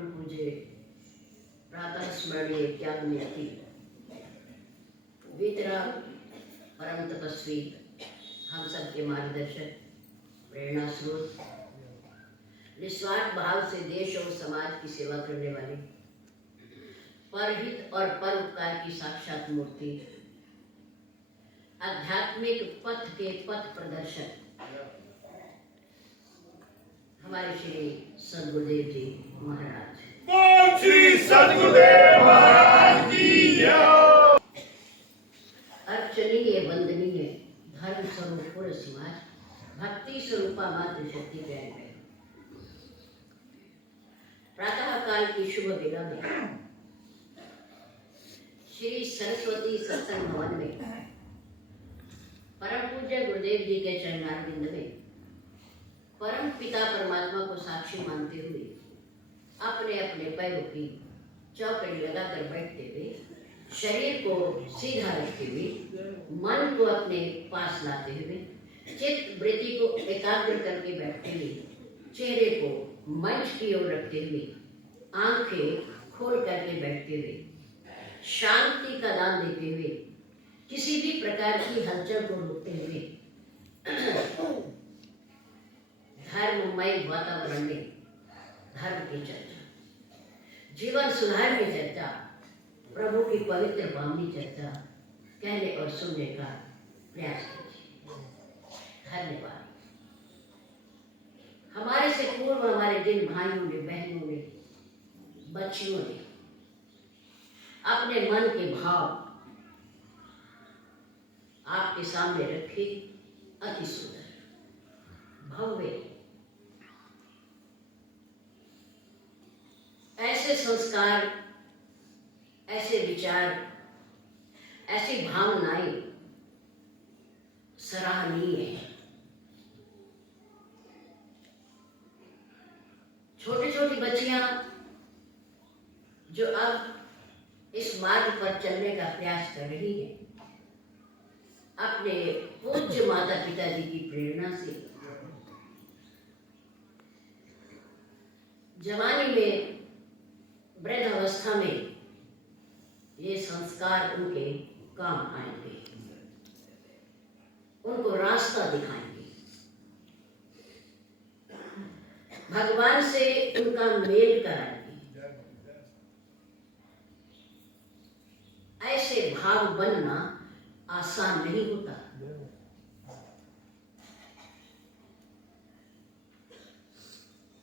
परम पूज्य प्रातः स्मरणीय त्यागमूर्ति वीतराग परम तपस्वी, हम सबके मार्गदर्शक, प्रेरणा स्रोत, निस्वार्थ भाव से देश और समाज की सेवा करने वाले, परहित और परोपकार की साक्षात मूर्ति, आध्यात्मिक पथ के पथ प्रदर्शक हमारे श्री सद्गुरुदेव जी महाराज। श्री सद्गुरुदेव महाराज की जय। अर्चनीय वंदनीय धर्म स्वरूप पूर्ण समाज, भक्ति स्वरूपा मातृ शक्ति प्यारी बहन, प्रातः काल की शुभ बेला में श्री सरस्वती सत्संग भवन में परम पूज्य गुरुदेव जी के चरणारविंद में परम पिता परमात्मा को साक्षी मानते हुए अपने अपने पैरों की चौकड़ी लगाकर बैठते हुए, शरीर को सीधा रखते हुए, मन को अपने पास लाते हुए, चित्त वृत्ति को एकाग्र करके बैठते हुए, चेहरे को मंच की ओर रखते हुए, आंखें खोल करके बैठते हुए, शांति का दान देते हुए, किसी भी प्रकार की हलचल को रोकते हुए, धर्ममय वातावरण में धर्म की चर्चा, जीवन सुधार की चर्चा, प्रभु की पवित्र पावनी चर्चा कहने और सुनने का प्रयास कीजिए। धन्यवाद। हमारे से पूर्व हमारे जिन भाइयों ने, बहनों ने, बच्चियों ने अपने मन के भाव आपके सामने रखे, अति सुंदर भव्य ऐसे संस्कार, ऐसे विचार, ऐसी भावनाएं सराहनीय है। छोटी छोटी बच्चियां जो अब इस मार्ग पर चलने का प्रयास कर रही हैं, अपने पूज्य माता पिता जी की प्रेरणा से जवानी में, वृद्ध अवस्था में ये संस्कार उनके काम आएंगे, उनको रास्ता दिखाएंगे, भगवान से उनका मेल कराएंगे। ऐसे भाव बनना आसान नहीं होता।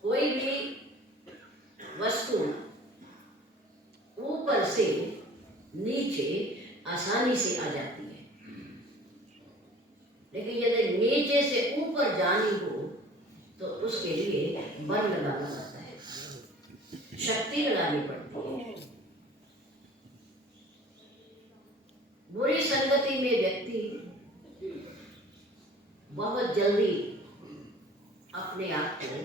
कोई भी वस्तु ऊपर से नीचे आसानी से आ जाती है, लेकिन यदि नीचे से ऊपर जानी हो तो उसके लिए बल लगाना पड़ता है, शक्ति लगानी पड़ती है। बुरी संगति में व्यक्ति बहुत जल्दी अपने आप को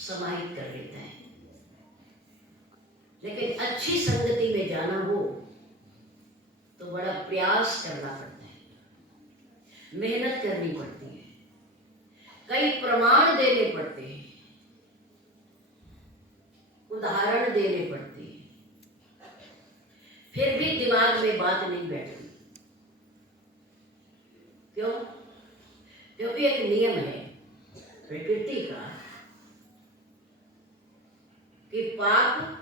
समाहित कर लेता है, लेकिन अच्छी संगति में जाना हो तो बड़ा प्रयास करना पड़ता है, मेहनत करनी पड़ती है, कई प्रमाण देने पड़ते हैं, उदाहरण देने पड़ते हैं, फिर भी दिमाग में बात नहीं बैठती। क्यों? क्योंकि एक नियम है प्रकृति का कि पाप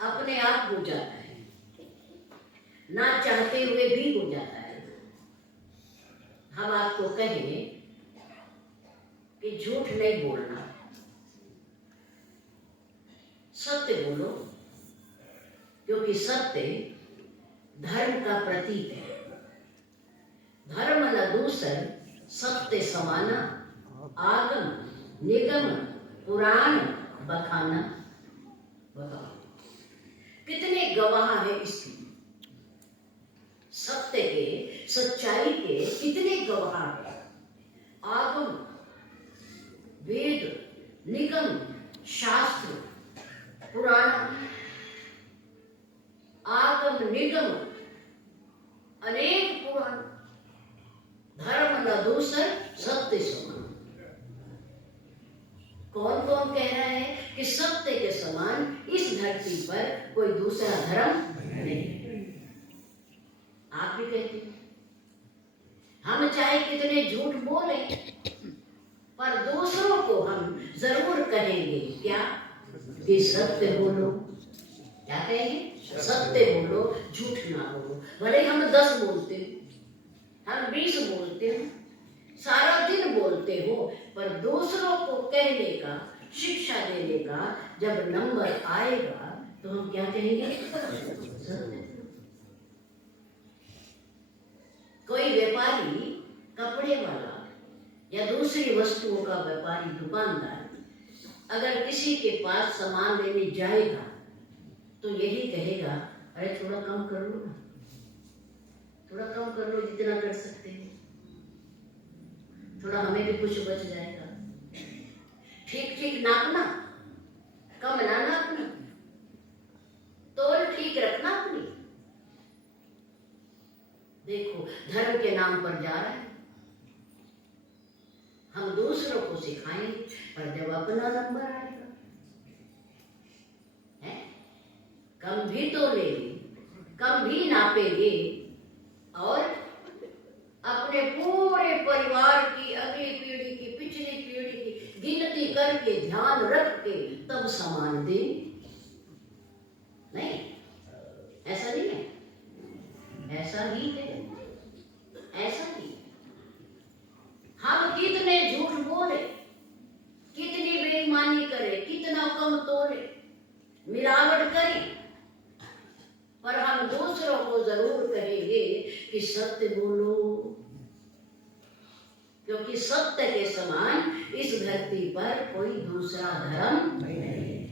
अपने आप हो जाता है, ना चाहते हुए भी हो जाता है। हम आपको कहें कि झूठ नहीं बोलना, सत्य बोलो, क्योंकि सत्य धर्म का प्रतीक है। धर्म न दूसर सत्य समाना, आगम निगम पुराण बखाना। बताओ कितने गवाह है इसकी, सत्य के, सच्चाई के कितने गवाह है। आगम, वेद, निगम, शास्त्र, पुराण, आगम निगम, अनेक पुराण, धर्म न दूसर सत्य समान। कौन कौन कह रहा है कि सत्य के समान इस धरती पर कोई दूसरा धर्म नहीं? आप भी कहते हैं। हम चाहे कितने झूठ बोले, पर दूसरों को हम जरूर कहेंगे क्या? कि सत्य बोलो। क्या कहेंगे? सत्य बोलो, झूठ ना बोलो। भले हम 10 बोलते हो, हम 20 बोलते हो, सारा दिन बोलते हो, पर दूसरों को कहने का, शिक्षा देने का जब नंबर आएगा तो हम क्या कहेंगे? सत्य। कोई व्यापारी, कपड़े वाला या दूसरी वस्तुओं का व्यापारी, दुकानदार अगर किसी के पास सामान लेने जाएगा तो यही कहेगा, अरे थोड़ा कम कर लो ना, थोड़ा कम कर लो, जितना कर सकते हैं, थोड़ा हमें भी कुछ बच जाएगा। ठीक ठीक नापना, कम ना नापना, तोल ठीक रखना अपनी। देखो, धर्म के नाम पर जा रहा है। हम दूसरों को सिखाएंगे, पर जब अपना नंबर आएगा, है? कम भी तोलेंगे, कम भी नापेंगे, और अपने पूरे परिवार की, अगली पीढ़ी की, पिछली पीढ़ी की गिनती करके, ध्यान रख के तब सामान दें। नहीं, ऐसा नहीं है, ऐसा ही है, ऐसा ही। हम कितने झूठ बोले, कितनी बेईमानी करें, कितना कम तोले, मिलावट करें, पर हम दूसरों को जरूर कहेंगे कि सत्य बोलो, क्योंकि सत्य के समान इस धरती पर कोई दूसरा धर्म नहीं।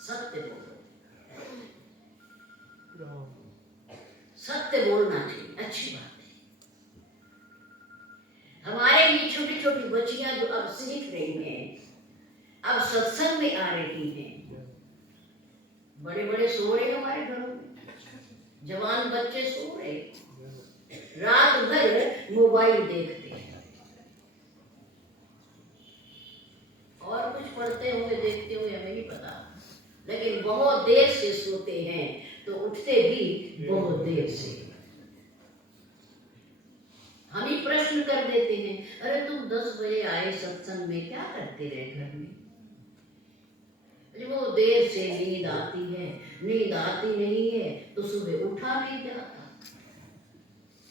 सत्य बोलो, सत्य बोलना चाहिए, अच्छी बात है। हमारे लिए छोटी छोटी बच्चियां जो अब सीख रही हैं, अब सत्संग में आ रही हैं, बड़े बड़े सो रहे हमारे घरों में, जवान बच्चे सो रहे, रात भर मोबाइल देखते हैं, और कुछ पढ़ते हुए देखते हुए हमें नहीं पता, लेकिन बहुत देर से सोते हैं तो उठते भी बहुत देर से। हम ही प्रश्न कर देते हैं, अरे तुम 10 बजे आए सत्संग में, क्या करते रहे घर में? वो देर से नींद आती है, नींद आती नहीं है तो सुबह उठा नहीं जाता,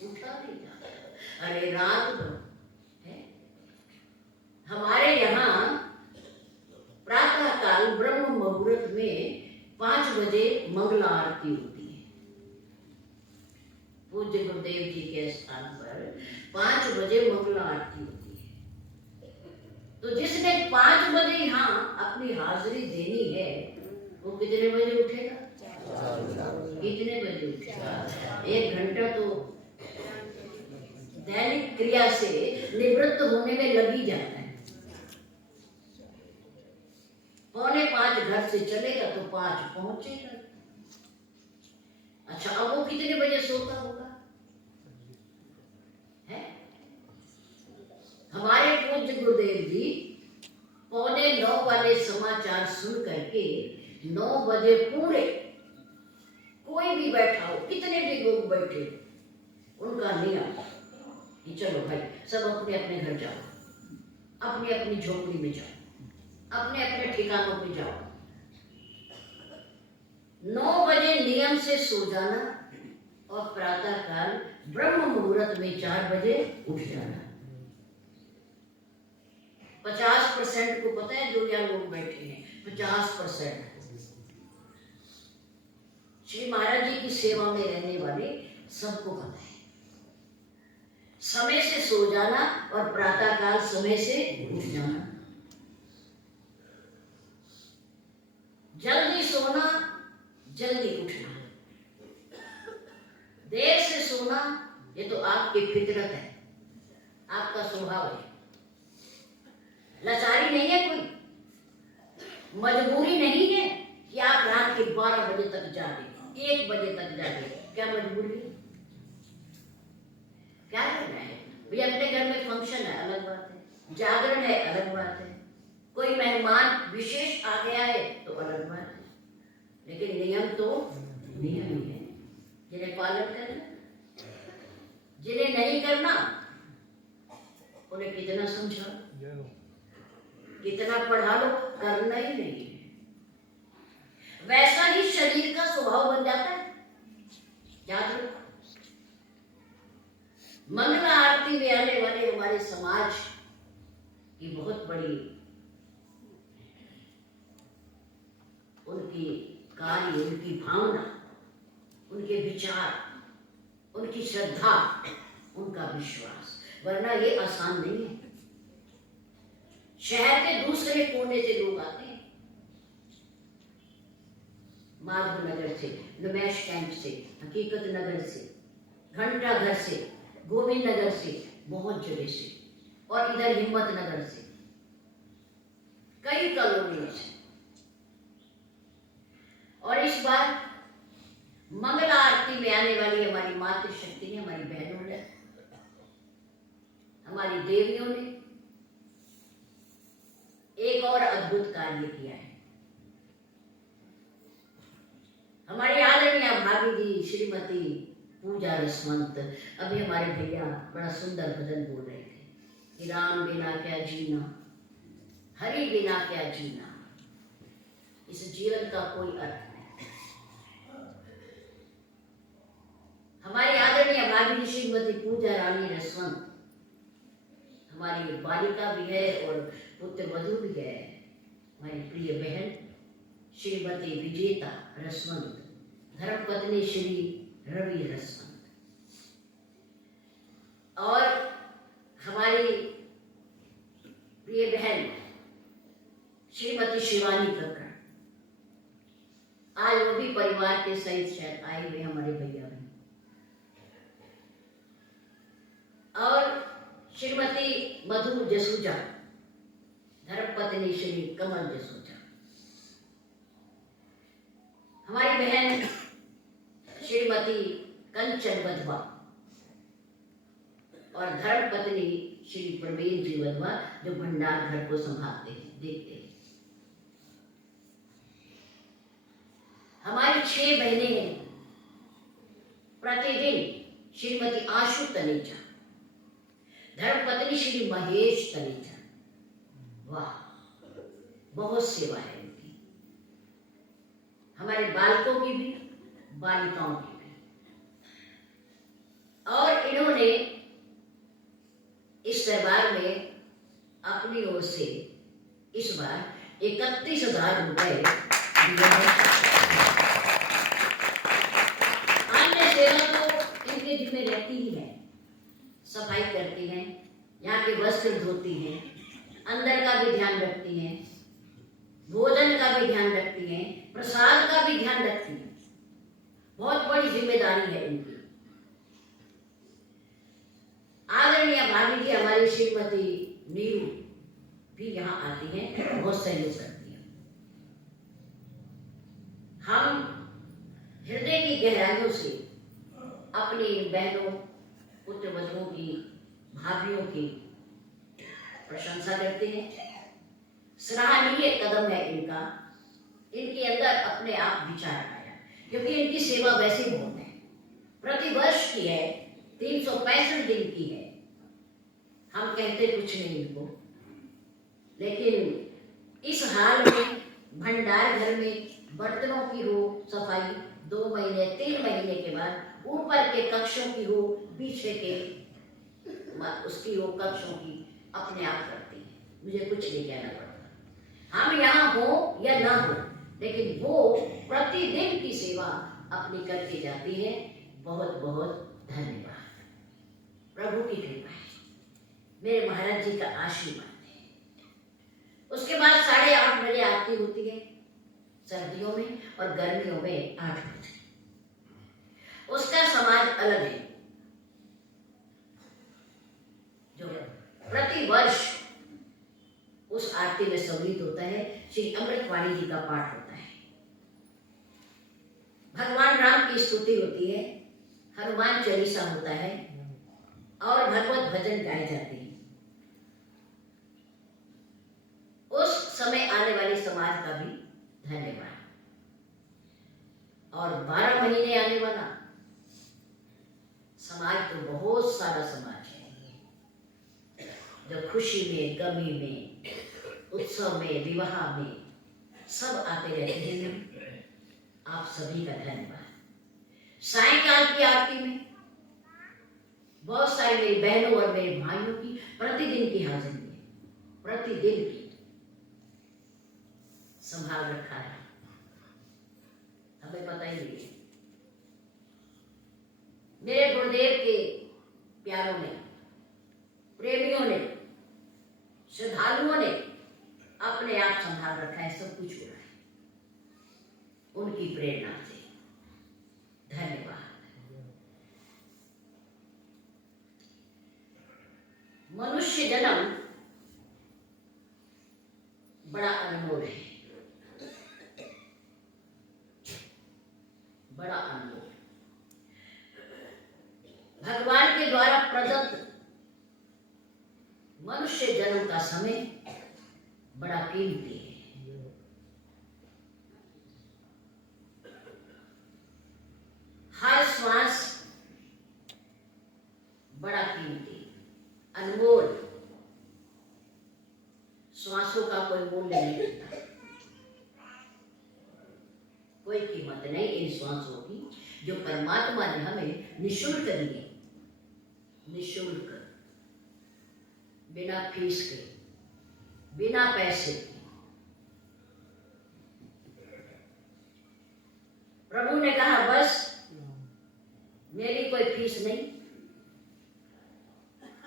उठा नहीं जाता। अरे रात भर है। हमारे यहाँ प्रातः काल ब्रह्म मुहूर्त में 5 बजे मंगला आरती होती है। पूज्य गुरुदेव जी के स्थान पर 5 बजे मंगला आरती होती है। तो जिसने 5 बजे यहाँ अपनी हाजिरी देनी है, वो कितने बजे उठेगा? कितने बजे उठेगा? 1 घंटा तो दैनिक क्रिया से निवृत्त होने में लग ही जाता है। 4:45 घर से चलेगा तो 5 पहुंचेगा। अच्छा, अब वो कितने बजे सोता होगा? है? हमारे पूज्य गुरुदेव जी 8:45 वाले समाचार सुन करके 9 बजे पूरे, कोई भी बैठा हो, कितने भी लोग बैठे हो, उनका नियम कि चलो भाई सब अपने अपने घर जाओ, अपनी अपनी झोपड़ी में जाओ, अपने अपने ठिकानों पे जाओ। 9 बजे नियम से सो जाना और प्रातः काल ब्रह्म मुहूर्त में 4 बजे उठ जाना। 50% को पता है जो यहाँ लोग बैठे हैं, 50% श्री महाराज जी की सेवा में रहने वाले सबको पता है। समय से सो जाना और प्रातः काल समय से उठ जाना। जल्दी सोना, जल्दी उठना, देर से सोना, ये तो आपकी फितरत है, आपका स्वभाव है। लाचारी नहीं है, कोई मजबूरी नहीं है कि आप रात के 12 बजे तक जागे, 1 बजे तक जागे। क्या मजबूरी है? क्या करना है? भाई अपने घर में फंक्शन है, अलग बात है, जागरण है, अलग बात है, कोई कोई मेहमान विशेष आ गया है तो अलग बात है, लेकिन नियम तो नियम ही है, जिन्हें पालन करना, जिन्हें नहीं करना उन्हें कितना समझाओ, कितना पढ़ा लो, करना ही नहीं है। वैसा ही शरीर का स्वभाव बन जाता है। याद रखो, मंगला आरती में आने वाले हमारे समाज की बहुत बड़ी उनकी कार्य, उनकी भावना, उनके विचार, उनकी श्रद्धा, उनका विश्वास, वरना ये आसान नहीं है। शहर के दूसरे कोने से लोग आते हैं, माधव नगर से, नुमैश कैंप से, हकीकत नगर से, घंटा घर से, गोविंद नगर से, बहुत जगह से, और इधर हिम्मत नगर से, कई कॉलोनियों से। और इस बार मंगला आरती में आने वाली हमारी मातृ शक्ति ने, हमारी बहनों ने, हमारी देवियों ने एक और अद्भुत कार्य किया है। हमारे आदरणीय भाभी जी श्रीमती पूजा रसवंत, अभी हमारे भैया बड़ा सुंदर भजन बोल रहे थे कि राम बिना क्या जीना, हरि बिना क्या जीना, इस जीवन का कोई अर्थ नहीं। हमारी आदरणीय भाभी श्रीमती पूजा रानी रसवंत हमारी बालिका भी है और पुत्र वधू भी है। हमारी प्रिय बहन श्रीमती विजेता रसवंत, धर्मपत्नी श्री रवि रसवंत, और हमारी प्रिय बहन श्रीमती शिवानी कक्कड़, आज वो भी परिवार के सहित शायद आए हुए हमारे भैया बहन, और श्रीमती मधु जसूजा, धर्मपत्नी श्री कमल जसूजा, हमारी बहन श्रीमती कंचन वधवा और धर्मपत्नी श्री प्रवीण जी वधवा, जो भंडार घर को संभालते हैं, देखते हैं। हमारी 6 बहनें हैं। प्रतिदिन श्रीमती आशु तनेजा, धर्मपत्नी श्री महेश तनेजा, वाह, बहुत सेवा है उनकी। हमारे बालकों की भी, बालिकाओं की भी। और इन्होंने इस दरबार में अपनी ओर से इस बार 31,000 रुपए दिए हैं। अन्य सेवा तो इनके जिम्मे रहती ही है, सफाई करती हैं, यहाँ के वस्त्र धोती हैं, अंदर का भी ध्यान रखती हैं, भोजन का भी ध्यान रखती हैं, प्रसाद का भी ध्यान रखती हैं। बहुत बड़ी जिम्मेदारी है इनकी। आदरणीय भाभी जी हमारी श्रीमती नीरू भी यहाँ आती हैं, बहुत सहयोग करती हैं। हम हृदय की गहराइयों से अपनी बहनों, पुत्र वधुओं की, भाभियों की प्रशंसा करते हैं। सराहनीय कदम है इनका, इनके अंदर अपने आप विचार आया, क्योंकि इनकी सेवा वैसे बहुत है, प्रतिवर्ष की है, 365 दिन की है। हम कहते कुछ नहीं इनको, लेकिन इस हाल में भंडार घर में बर्तनों की हो सफाई 2 महीने 3 महीने के बाद, ऊपर के कक्षों की हो, पीछे के उसकी हो कक्षों की, अपने आप करती है। मुझे कुछ नहीं कहना पड़ता। हम यहाँ हो या ना हो, लेकिन वो प्रतिदिन की सेवा अपनी करके जाती है। बहुत बहुत धन्यवाद। प्रभु की कृपा है, मेरे महाराज जी का आशीर्वाद है। उसके बाद 8:30 बजे आरती होती है सर्दियों में, और गर्मियों में 8 बजे। उसका समाज अलग है, जो प्रति वर्ष उस आरती में सम्मिलित होता है। श्री अमृतवाणी जी का पाठ होता है, भगवान राम की स्तुति होती है, हनुमान चालीसा होता है, और भगवत भजन गाए जाते हैं। उस समय आने वाले समाज का भी धन्यवाद। और 12 महीने आने वाला समाज तो बहुत सारा समाज है जो खुशी में, गमी में, उत्सव में, विवाह में सब आते रहते हैं। आप सभी का धन्यवाद। सायंकाल की आरती में बहुत सारी मेरी बहनों और मेरे भाइयों की प्रतिदिन की हाजिरी है, प्रतिदिन की संभाल रखा है, हमें पता ही नहीं है। मेरे गुरुदेव के प्यारों ने, प्रेमियों ने, श्रद्धालुओं ने अपने आप संभाल रखा है, सब कुछ हो रहा है उनकी प्रेरणा से। धन्यवाद। मनुष्य जन्म बड़ा अनमोल है, बड़ा अनमोल। भगवान के द्वारा प्रदत्त मनुष्य जन्म का समय बड़ा कीमती है। हर श्वास बड़ा कीमती, अनमोल। श्वासों का कोई मूल्य नहीं होता, कोई कीमत नहीं इन श्वासों की जो परमात्मा ने हमें निःशुल्क दिए, निःशुल्क, बिना फीस के, बिना पैसे के। प्रभु ने कहा बस मेरी कोई फीस नहीं,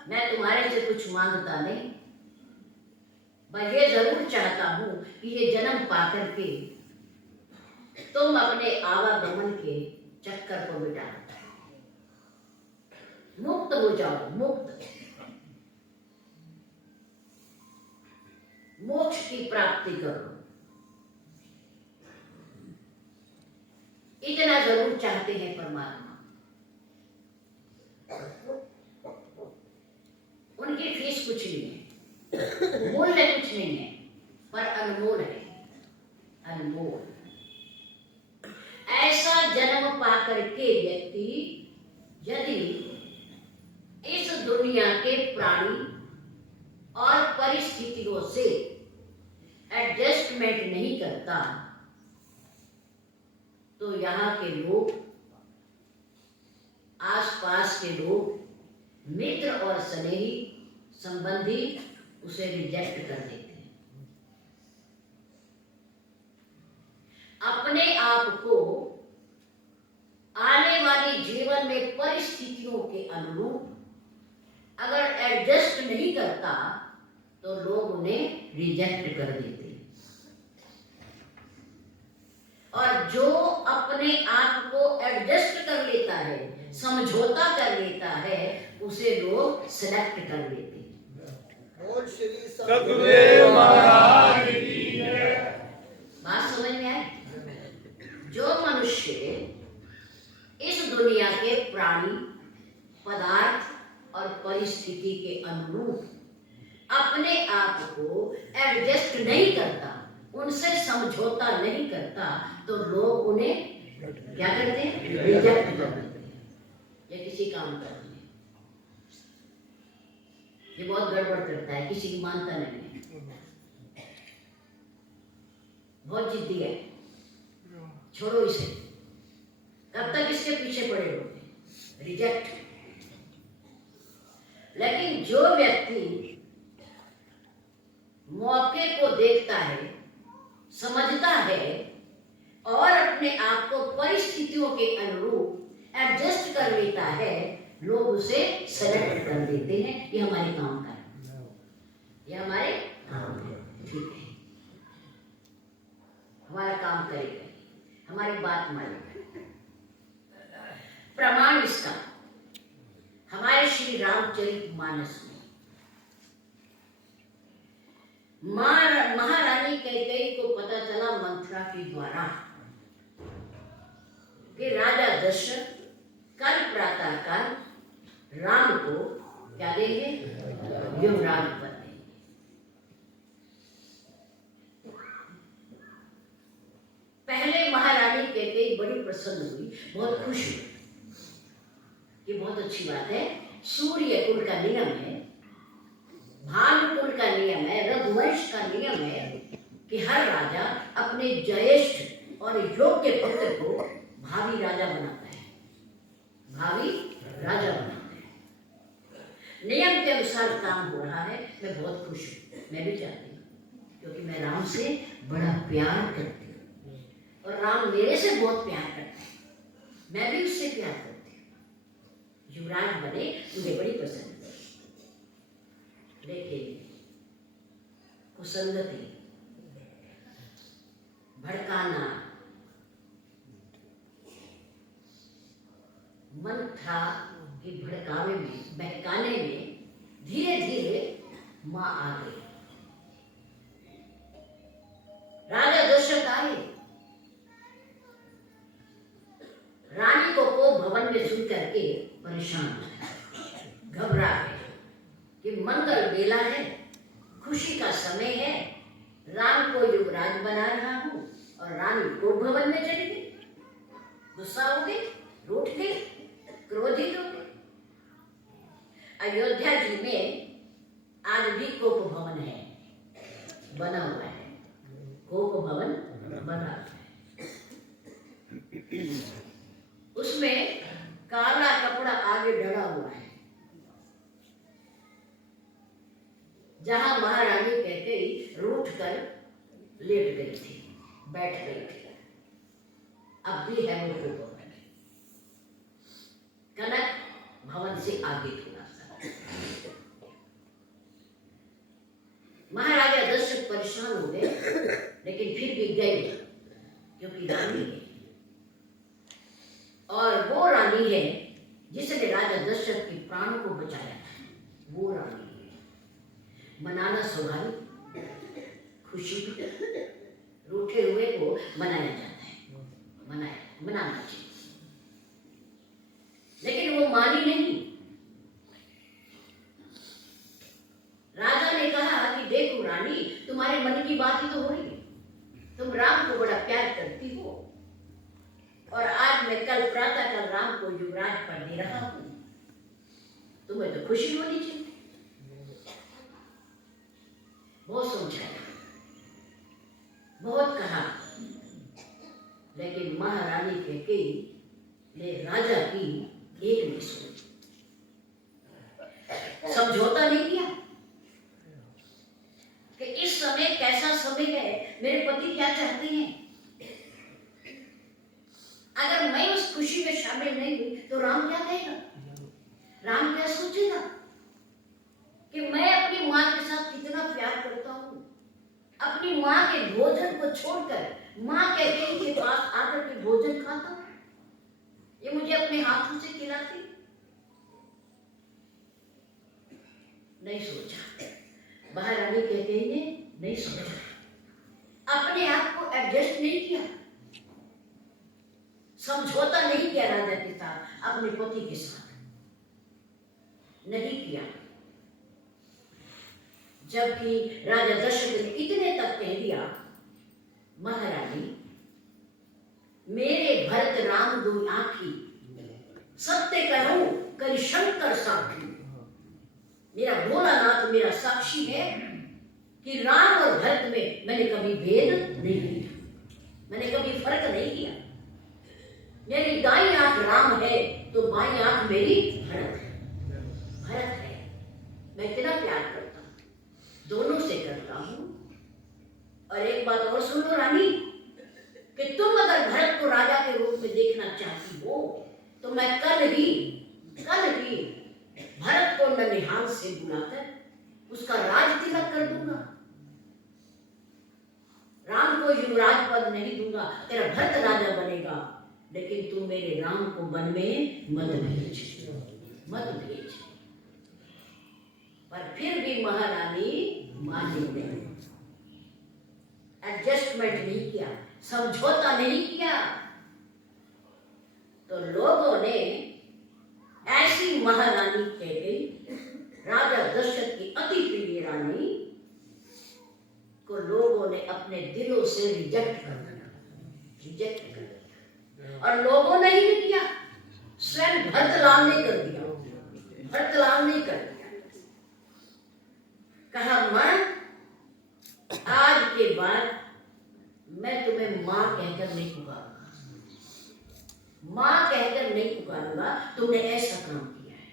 मैं तुम्हारे से कुछ मांगता नहीं, मैं ये जरूर चाहता हूं कि ये जन्म पाकर के तुम अपने आवागमन के चक्कर को मिटा दो, मुक्त हो जाओ, मुक्त, मोक्ष की प्राप्ति करो। इतना जरूर चाहते हैं परमात्मा। उनकी फीस कुछ नहीं है, मूल्य कुछ नहीं है, पर अनमोल है, अनमोल। ऐसा जन्म पाकर के व्यक्ति यदि इस दुनिया के प्राणी और परिस्थितियों से एडजस्टमेंट नहीं करता तो यहाँ के लोग, आसपास के लोग, मित्र और स्नेही संबंधी उसे रिजेक्ट कर देते हैं। अपने आप को आने वाली जीवन में परिस्थितियों के अनुरूप अगर एडजस्ट नहीं करता तो लोग उन्हें रिजेक्ट कर देते हैं। और जो अपने आप को एडजस्ट कर लेता है, समझौता कर लेता है, उसे लोग सेलेक्ट कर लेते हैं। सतगुरुदेव महाराज की जय। बात समझ में आई? जो मनुष्य इस दुनिया के प्राणी, पदार्थ और परिस्थिति के अनुरूप अपने आप को एडजस्ट नहीं करता, उनसे समझौता नहीं करता, तो लोग उन्हें क्या करते हैं? रिजेक्ट कर देते हैं या किसी काम करते हैं। ये बहुत गड़बड़ करता है, किसी की मानता नहीं है, बहुत जिद्दी है, छोड़ो इसे। कब तक इसके पीछे पड़े रहोगे? रिजेक्ट। लेकिन जो व्यक्ति मौके को देखता है, समझता है और अपने आप को परिस्थितियों के अनुरूप एडजस्ट कर लेता है, लोग उसे सेलेक्ट कर देते हैं। ये हमारे काम का है, ये हमारे काम है, ठीक है, हमारा काम करेगा, हमारी बात मानेगा। प्रमाण इसका हमारे श्री रामचरितमानस में महारानी कैकेयी को पता चला मंत्रा के द्वारा कि राजा दशरथ कल प्रातः काल राम को क्या देंगे? युवराज पद देंगे। बड़ी प्रसन्न हुई, बहुत खुश हुई। ये बहुत अच्छी बात है। सूर्य कुल का नियम है, भानु कुल का नियम है, रघुवंश का नियम है कि हर राजा अपने ज्येष्ठ और योग्य पुत्र को भावी राजा बनाता है, भावी राजा बनाता है। नियम के अनुसार काम हो रहा है। मैं बहुत खुश हूँ, मैं भी चाहती हूँ, क्योंकि मैं राम से बड़ा प्यार करती हूँ और राम मेरे से बहुत प्यार करते हैं, मैं भी उससे प्यार करती हूँ। युवराज बने, मुझे बड़ी पसंद है, लेकिन कुसंगति, भड़काना, मन था कि भड़कावे में, बहकाने में धीरे धीरे मां आ गई। राजा दशरथ आए, रानी को भवन में सुन करके परेशान हो, घबरा गए कि मंगल बेला है, खुशी का समय है, राम को युवराज बना रहा हूं और रानी को भवन में चली गई। गुस्सा हो गई, रूठ गई, क्रोधित हो गई। अयोध्या जी में आज भी कोप भवन है, बना हुआ है, कोप भवन बना हुआ है। उसमें काला कपड़ा आगे डला हुआ है, जहां महारानी कैकेयी रूठ कर लेट गई थी, बैठ गई थी। अब भी है वो कोप भवन, कनक भवन से आगे थोड़ा सा। महाराजा दशरथ परेशान हो गए, लेकिन फिर भी गए, क्योंकि रानी है, और वो रानी है जिसने राजा दशरथ के प्राणों को बचाया था। वो रानी है। मनाना स्वाभाविक, खुशी रूठे हुए को मनाया जाता है, मनाना चाहिए, लेकिन वो मानी नहीं। राजा ने कहा कि देखो रानी, तुम्हारे मन की बात ही तो हो रही है, तुम राम को बड़ा प्यार करती हो और आज मैं कल प्रातः कल राम को युवराज पर दे रहा हूं, तुम्हें तो खुशी होनी चाहिए। बहुत समझाया, बहुत कहा, लेकिन महारानी कैकेयी ने राजा की एक नहीं सुनी, समझौता नहीं किया कि इस समय कैसा समय है, मेरे पति क्या चाहते हैं। अगर मैं उस खुशी में शामिल नहीं हुई तो राम क्या कहेगा, राम क्या सोचेगा कि मैं अपनी मां के साथ कितना प्यार करता हूं, अपनी मां के भोजन को छोड़कर मां कैकेयी के पास आकर के भोजन खाता हूं, ये मुझे अपने हाथों से खिलाती। नहीं सोचा, महारानी कैकेयी ने नहीं सोचा, अपने आप को एडजस्ट नहीं किया, समझौता नहीं किया राजा के साथ, अपने पति के साथ नहीं किया। जबकि राजा दशरथ ने इतने तक कह दिया, महारानी मेरे भरत राम दो आंखी, सत्य कहूं कर शंकर साक्षी, मेरा भोलानाथ मेरा साक्षी है कि राम और भरत में मैंने कभी भेद नहीं किया, मैंने कभी फर्क नहीं किया। मेरी दाई आंख राम है तो बाई आंख मेरी भरत है, भरत है। मैं इतना प्यार करता हूं, दोनों से करता हूं। और एक बात और सुन लो रानी, कि तुम अगर भरत को राजा के रूप में देखना चाहती हो तो मैं कल ही भरत को ननिहाल से बुलाकर उसका राज तिलक कर दूंगा। राम को युवराज पद नहीं दूंगा, तेरा भरत राजा बनेगा, लेकिन तुम मेरे राम को वन में मत भेज। पर फिर भी महारानी मानी नहीं, एडजस्टमेंट नहीं किया, समझौता नहीं किया। तो लोगों ने ऐसी महारानी कैकेयी, राजा दशरथ की अति प्रिय रानी को लोगों ने अपने दिलों से रिजेक्ट कर दिया। और लोगों ने ही नहीं किया, स्वयं भरतलाल ने कर दिया। भरतलाल ने कर दिया। कहा मां, आज के बाद मैं तुम्हें मां कहकर नहीं पुकारूंगा, मां कहकर नहीं पुकारूंगा, तुमने ऐसा काम किया है।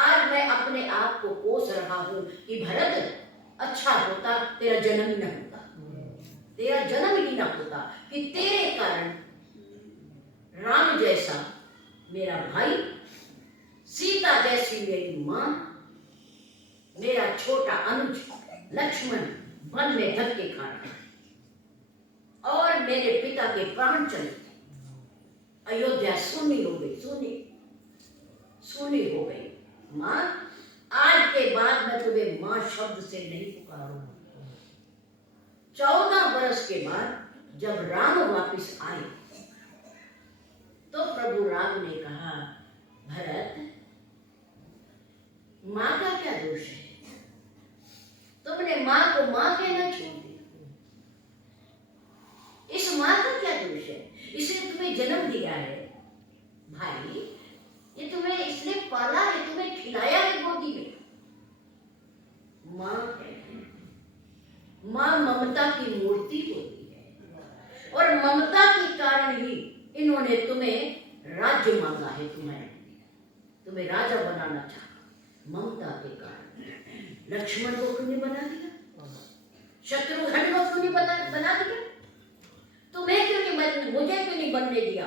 आज मैं अपने आप को कोस रहा हूं कि भरत, अच्छा होता तेरा जन्म ही न होता, तेरा जन्म ही न होता, कि तेरे कारण राम जैसा मेरा भाई, सीता जैसी मेरी मां, मेरा छोटा अनुज लक्ष्मण वन में धक्के खा रहा, और मेरे पिता के प्राण चले, अयोध्या सूनी हो गई, सूनी हो गई। मां, आज के बाद मैं तुम्हें मां शब्द से नहीं पुकारूंगा। 14 वर्ष के बाद जब राम वापिस आए तो प्रभु राम ने कहा, भरत, मां का क्या दोष है? तुमने मां को मां कहना छोड़ दिया। इस मां का क्या दोष है? इसने तुम्हें जन्म दिया है भाई, ये तुम्हें इसने पाला है, तुम्हें खिलाया है गोदी में। मां ममता की मूर्ति होती है, और ममता के कारण ही इन्होंने तुम्हें राज्य मांगा है, तुम्हें राजा बनाना चाहा। ममता के कारण लक्ष्मण को क्यों नहीं बना दिया? शत्रुघ्न को क्यों नहीं बना दिया? तुम्हें क्यों नहीं, मुझे क्यों नहीं बनने दिया?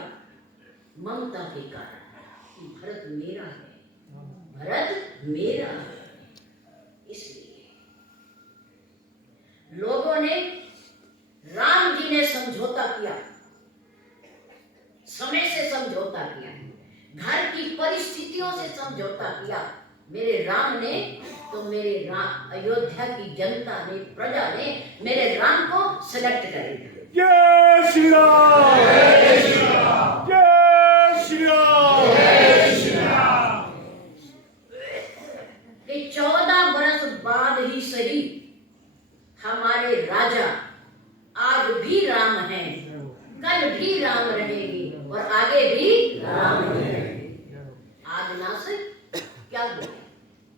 ममता के कारण। भरत मेरा है, भरत मेरा है। इसलिए लोगों ने, राम जी ने समझौता किया, समय से समझौता किया, घर की परिस्थितियों से समझौता किया। मेरे राम ने तो मेरे राम, अयोध्या की जनता ने, प्रजा ने मेरे राम को सेलेक्ट कर लिया। जय श्री राम, जय श्री राम, जय श्री राम, जय श्री राम। 14 वर्ष बाद ही सही हमारे राजा आज भी राम हैं, कल भी राम रहेंगे, और आगे भी राम रहेंगे। आज ना से क्या बोले,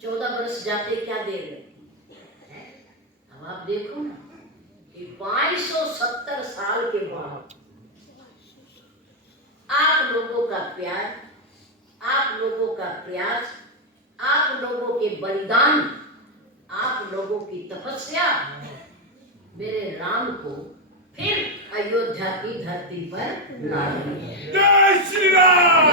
14 वर्ष जाते क्या देर लगती। अब आप देखो ना कि 570 साल के बाद आप लोगों का प्यार, आप लोगों का प्रयास, आप लोगों के बलिदान, आप लोगों की तपस्या मेरे राम को फिर अयोध्या की धरती पर ला रही है। जय श्री राम।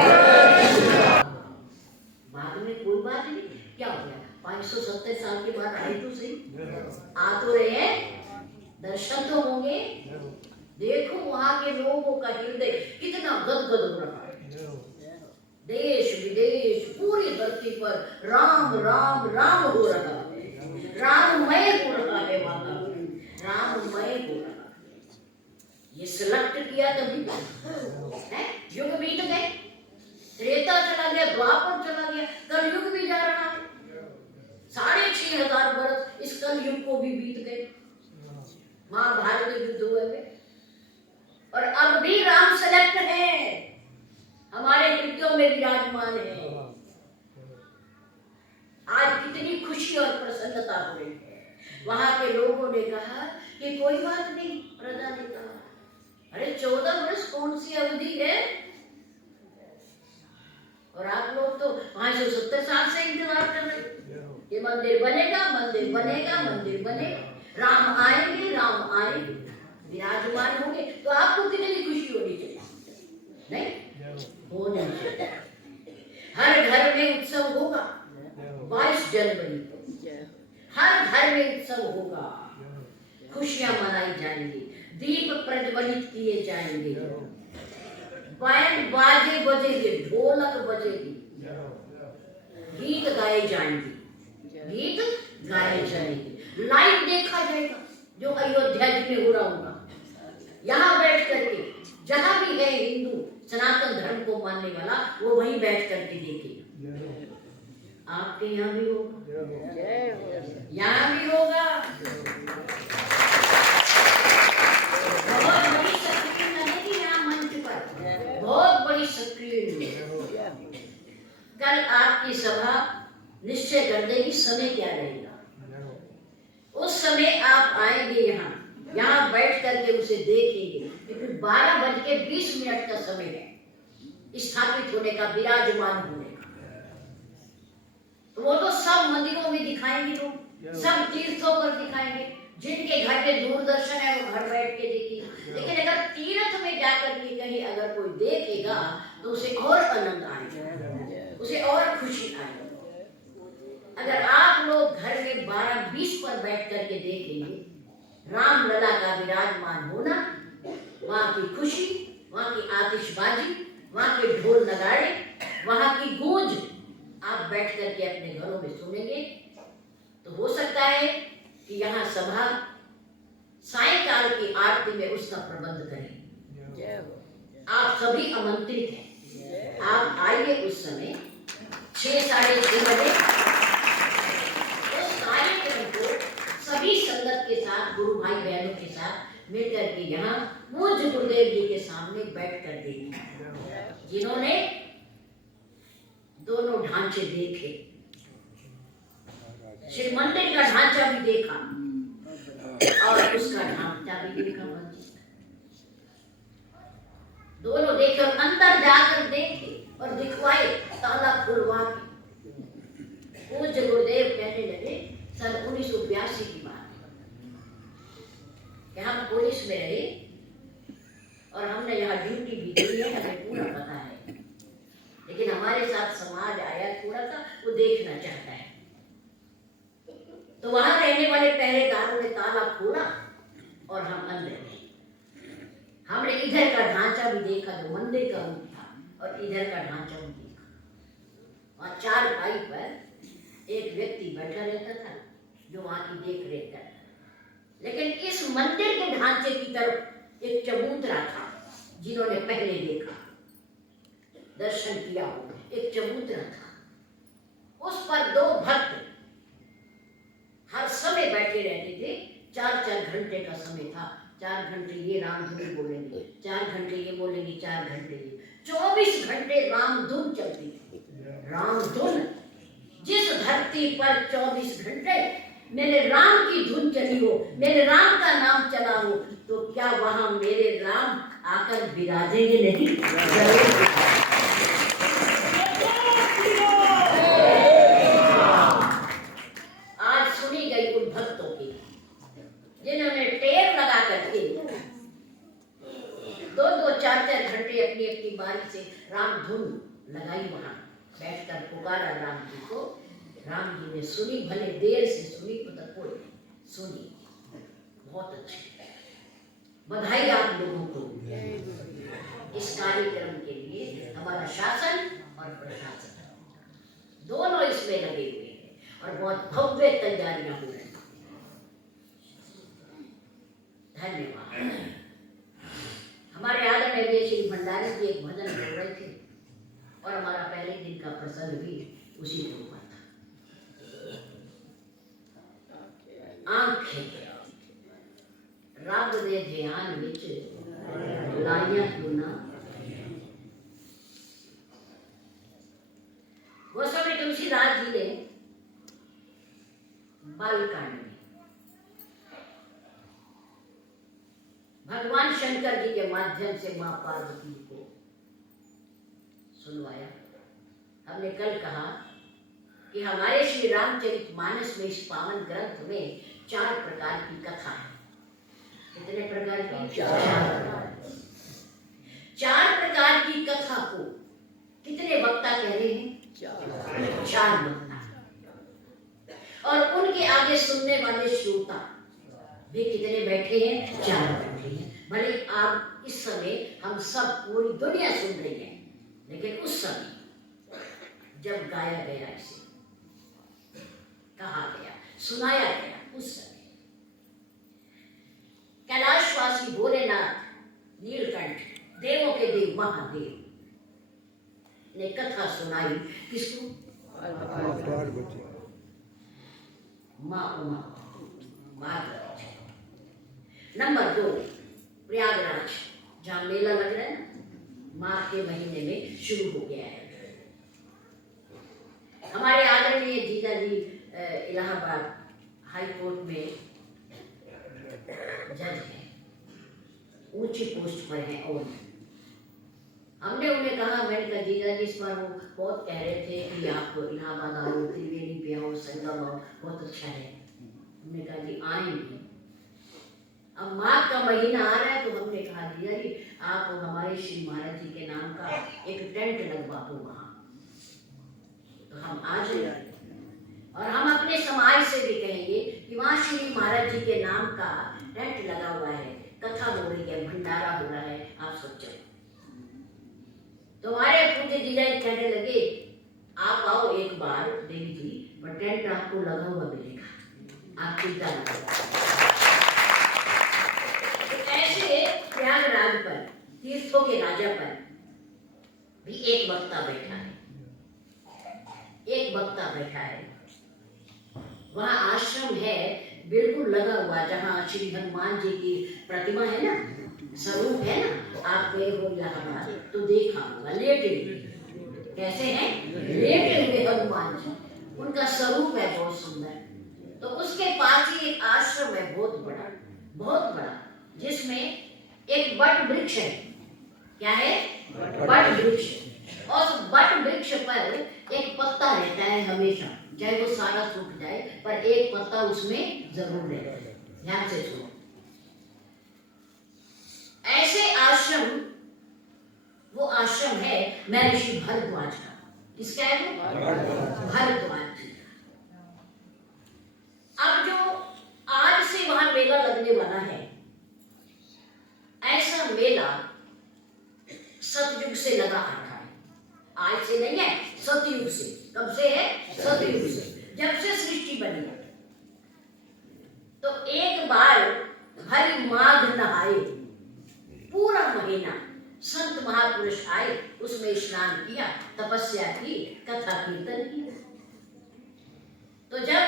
बाद में कोई बात नहीं, क्या हो गया? 570 साल के बाद आए तो सही, आ तो रहे हैं, दर्शन तो होंगे। देखो वहां के लोगों का हृदय कितना गदगद हो रहा है। देश विदेश पूरी धरती पर राम राम राम हो रहा है, राममय हो रहा है, वातावरण राममय हो रहा है। ये सिलेक्ट किया तभी है। युग बीत गए, त्रेता चला गया, द्वापर चला गया, कलयुग भी जा रहा है। 6500 वर्ष इस कलयुग को भी बीत गए। महाभारत युद्ध हुए और अब भी राम सेलेक्ट है, हमारे हृदयों में विराजमान है। आज कितनी खुशी और प्रसन्नता हो रही है। वहां के लोगों ने कहा कि कोई बात नहीं, प्रजा ने कहा, अरे 14 वर्ष कौन सी अवधि है, और आप लोग तो 570 साल से इंतजार कर रहे हैं। ये मंदिर बनेगा, मंदिर बनेगा, मंदिर बनेगा, राम आएंगे, राम आएंगे, विराजमान होंगे, तो आपको कितनी खुशी होनी चाहिए? नहीं होनी चाहिए। हर घर में उत्सव होगा 22 जनवरी को, हर घर में उत्सव होगा, खुशियां मनाई जाएंगी, दीप प्रज्वलित किए जाएंगे, बैंड बाजे बजेंगे, ढोलक बजेगी, गीत गाए जाएंगे, गीत गाए जाएंगे, लाइव देखा जाएगा जो अयोध्या जी में हो रहा होगा। यहाँ बैठ करके जहां भी है हिंदू सनातन धर्म को मानने वाला, वो वहीं बैठ करके देखेगा। आपके यहाँ भी होगा, यहाँ भी होगा। बहुत बड़ी शक्ति लगेगी यहाँ मंच पर। समय क्या रहेगा। उस समय आप आएंगे यहाँ बैठ करके उसे देखेंगे, क्योंकि 12:20 का समय है स्थापित होने का, विराजमान होने का। तो वो तो सब मंदिरों में दिखाएंगे, लोग सब तीर्थों पर दिखाएंगे। जिनके घर में दूरदर्शन है वो घर बैठ के देखेंगे, लेकिन अगर तीर्थ में जाकर के कहीं अगर कोई देखेगा तो उसे और आनंद आएगा, उसे और खुशी आएगी। अगर आप लोग घर में 12:20 पर बैठ करके देखेंगे राम लला का विराजमान होना, वहां की खुशी, वहां की आतिशबाजी, वहां के ढोल नगाड़े, वहां की गूंज आप बैठ करके अपने घरों में सुनेंगे, तो हो सकता है कि यहाँ सभा सायंकाल की आरती में उसका प्रबंध करें। आप सभी आमंत्रित हैं, आप आइए उस समय 6-6:30 बजे। उस कार्यक्रम को सभी संगत के साथ, गुरु भाई बहनों के साथ मिलकर के यहाँ पूज्य गुरुदेव जी के सामने बैठ कर देखें। जिन्होंने दोनों ढांचे देखे, श्री मंदिर का ढांचा भी देखा और उसका ढांचा भी देखा, दोनों देखे और अंदर जाकर देखे और दिखवाए, ताला खुलवा के। पूज्य गुरुदेव कहने लगे, सन 1982 की बात कि हम पुलिस में रहे और हमने यहाँ ड्यूटी भी दी है, हमें पूरा पता है, लेकिन हमारे साथ समाज आया थोड़ा सा, वो देखना चाहता है। तो वहां रहने वाले पहरेदारों ने ताला खोला और हम अंदर गए। हमने इधर का ढांचा भी देखा जो मंदिर का रूप था, और इधर का ढांचा भी देखा। वहां 4 भाई पर एक व्यक्ति बैठा रहता था जो वहां की देख रेख करता। लेकिन इस मंदिर के ढांचे की तरफ एक चबूतरा था, जिन्होंने पहले देखा, दर्शन किया हो, एक चबूतरा था। उस पर 2 भक्त हर समय बैठे रहते थे। 4-4 घंटे का समय था। 4 घंटे ये रामधुन बोलेंगे, 4 घंटे ये बोलेंगे, 4 घंटे ये, 24 घंटे रामधुन चलती थी। रामधुन, जिस धरती पर 24 घंटे मेरे राम की धुन चली हो, मेरे राम का नाम चला हो, तो क्या वहां मेरे राम आकर विराजेंगे नहीं? आज सुनी गई उन भक्तों की जिन्होंने टेर लगा करके 2-2, 4-4 घंटे अपनी अपनी बारी से राम धुन लगाई, वहां बैठकर पुकारा राम जी को। राम जी ने सुनी, भले देर से सुनी, तो कोई सुनी। बहुत अच्छी बधाई आप लोगों को इस कार्यक्रम के लिए। हमारा शासन और प्रशासन दोनों इसमें लगे हुए हैं और बहुत भव्य तैयारियां हो रही हैं। धन्यवाद। हमारे आदरणीय श्री भंडारी जी एक भजन बोल रहे थे और हमारा पहले दिन का प्रसंग भी उसी के ऊपर था। आंखें रब दे ध्यान विच लाइयां क्यों ना। गोस्वामी तुलसीदास जी ने बालकांड में भगवान शंकर जी के माध्यम से मां पार्वती को सुनवाया। हमने कल कहा कि हमारे श्री रामचरितमानस में, इस पावन ग्रंथ में 4 प्रकार की कथा है। कितने प्रकार की? 4 प्रकार की कथा को कितने वक्ता कह रहे हैं? 4 वक्ता। और उनके आगे सुनने वाले श्रोता भी कितने बैठे हैं? 4 बैठे हैं। भले आप इस समय हम सब पूरी दुनिया सुन रही है, लेकिन उस समय जब गाया गया, इसे कहा गया, सुनाया गया, उस समय कैलाशवासी भोलेनाथ नीलकंठ, देवों के देव महादेव ने कथा सुनाई। किसको? मां उमा पार्वती। नंबर 2 प्रयागराज, जहां मेला लग रहा है ना, मार्च के महीने में शुरू हो गया है। हमारे आदरणीय जीजा जी इलाहाबाद हाई कोर्ट में जज है, ऊंची पोस्ट पर है। और हमने उन्हें कहा, मैंने कहा जीजा जी इस बार वो बहुत कह रहे थे कि आप इलाहाबाद आओ, त्रिवेणी पे आओ, संगम आओ, बहुत अच्छा है। हमने कहा जी आएंगे। अब माघ का महीना आ रहा है तो हमने कहा जीजा जी आप हमारे श्री महाराज जी के नाम का एक टेंट लगवा दो वहां, तो हम आ जाएंगे। और हम अपने समाज से भी कहेंगे कि वहां श्री महाराज जी के नाम का टेंट लगा हुआ है, कथा हो रही है, भंडारा हो रहा है, आप सब चलो। तो हमारे पूज्य जीजा जी कहने लगे आप आओ एक बार देवी जी, पर टेंट आपको लगा हुआ मिलेगा, आप चिंता न करो। तो ऐसे प्रयागराज पर, तीर्थों के राजा पर भी एक वक्ता बैठा है, एक वक्ता बैठा है। वहाँ आश्रम है बिल्कुल लगा हुआ, जहाँ श्री हनुमान जी की प्रतिमा है ना, स्वरूप है ना, आप गए हो इलाहाबाद तो देखा होगा, लेटे हुए। कैसे हैं? लेटे हुए हनुमान जी, उनका स्वरूप है बहुत सुंदर। तो उसके पास ही एक आश्रम है बहुत बड़ा, बहुत बड़ा, जिसमें एक बट वृक्ष है। क्या है? बट वृक्ष। और उस बट वृक्ष पर एक पत्ता रहता है हमेशा, चाहे वो सारा सूख जाए पर एक पत्ता उसमें जरूर रहता है। ध्यान से सुनो। ऐसे आश्रम, वो आश्रम है महर्षि भरद्वाज का। किसका है वो? भरद्वाज जी का। अब जो आज से वहां मेला लगने वाला है, ऐसा मेला सतयुग से लगा आ रहा है, आज से नहीं है, सतयुग से। कब से है? सतयुग से, जब से सृष्टि बनी। तो एक बार हरि माघ नहाए, पूरा महीना संत महापुरुष आए, उसमें स्नान किया, तपस्या की, कथा कीर्तन किया। तो जब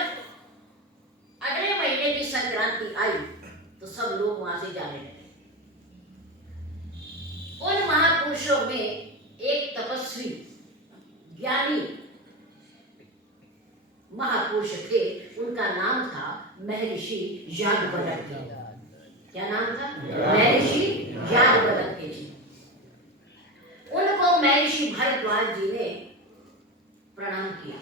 अगले महीने की संक्रांति आई तो सब लोग वहां से जाने लगे। उन महापुरुषों में एक तपस्वी ज्ञानी महापुरुष थे, उनका नाम था महर्षि याज्ञवल्क्य। क्या नाम था? महर्षि याज्ञवल्क्य जी। उनको महर्षि भरद्वाज जी ने प्रणाम किया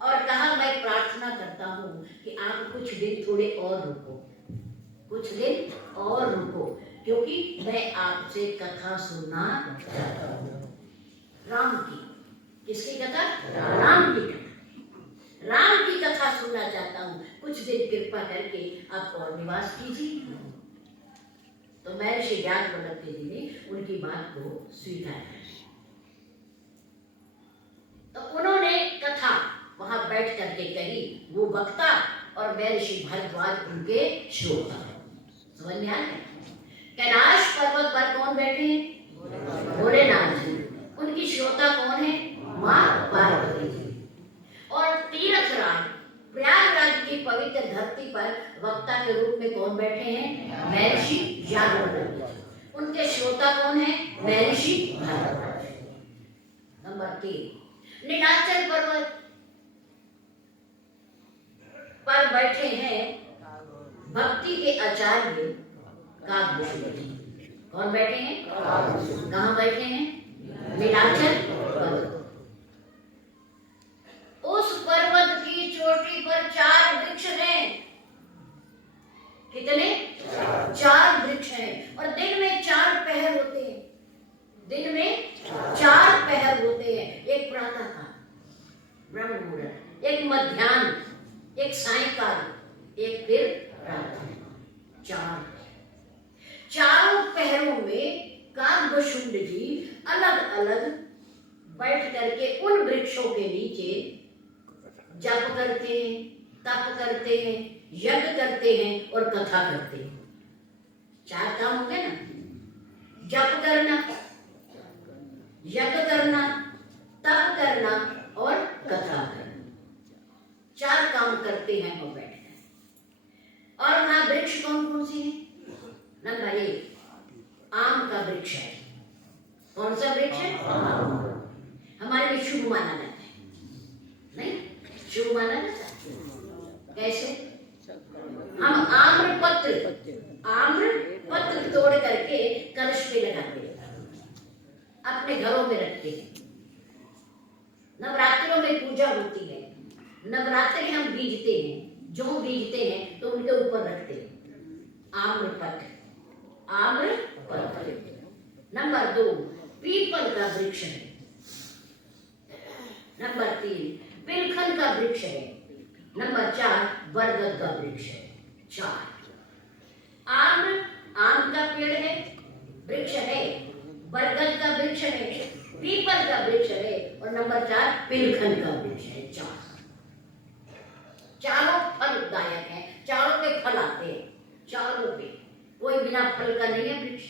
और कहा मैं प्रार्थना करता हूं कि आप कुछ दिन थोड़े और रुको, कुछ दिन और रुको, क्योंकि मैं आपसे कथा सुनना चाहता हूं। राम की, किसकी कथा? राम की कथा। राम की कथा सुनना चाहता हूं, कुछ दिन कृपा करके आप और निवास कीजिए। तो महर्षि याज्ञवल्क्य जी ने उनकी बात को स्वीकार किया। तो उन्होंने कथा वहां बैठ करके कही, वो वक्ता और महर्षि भरद्वाज उनके श्रोता। समझ में आया? कैलाश पर्वत पर कौन बैठे हैं? भोलेनाथ जी। उनकी श्रोता कौन है? मां पार्वती जी। और तीर्थराज प्रयागराज की पवित्र धरती पर वक्ता के रूप में कौन बैठे हैं? महर्षि याज्ञवल्क्य। उनके श्रोता कौन है? महर्षि भरद्वाज। नंबर 3, नीलाचल पर्वत पर बैठे हैं भक्ति के आचार्य काकभूषण जी। कौन बैठे हैं? कहाँ बैठे हैं? नीलाचल पर्वत। उस पर्वत की चोटी पर 4 वृक्ष हैं। कितने? 4 वृक्ष हैं। और दिन में 4 पहर होते हैं, दिन में 4 पहर होते हैं। एक प्रातः काल, ब्रह्म मुहूर्त, एक मध्याह्न, एक सायंकाल, एक फिर रात्रि। 4 चारों पहरों में काकभूषण जी अलग अलग बैठ करके उन वृक्षों के नीचे जप करते हैं, तप करते हैं, यज्ञ करते हैं और कथा करते हैं। 4 काम हो गए ना? जप करना, यज्ञ करना, तप करना और कथा करना। 4 काम करते हैं वो बैठकर। और वहां वृक्ष कौन कौन सी है? नंबर 1 आम का वृक्ष है। कौन सा वृक्ष है? आम। हमारे में शुभ माना जाता है, नहीं? शुभ माना जाता है। कैसे? हम आम्र पत्र तोड़ करके कलश पे लगाते हैं, अपने घरों में रखते हैं। नवरात्रों में पूजा होती है, नवरात्रि हम बीजते हैं, जो बीजते हैं तो उनके ऊपर रखते हैं आम्र पत्र। नंबर 2 पीपल का वृक्ष है। नंबर 3 पिलखन का वृक्ष है। नंबर 4 बरगद का वृक्ष है। 4 आम का पेड़ है, वृक्ष है, बरगद का वृक्ष है, पीपल का वृक्ष है, और नंबर 4 पिलखन का वृक्ष है। 4 चारों फलदायक है, चारों पे फल आते हैं, चारों पे कोई बिना फल का नहीं है वृक्ष,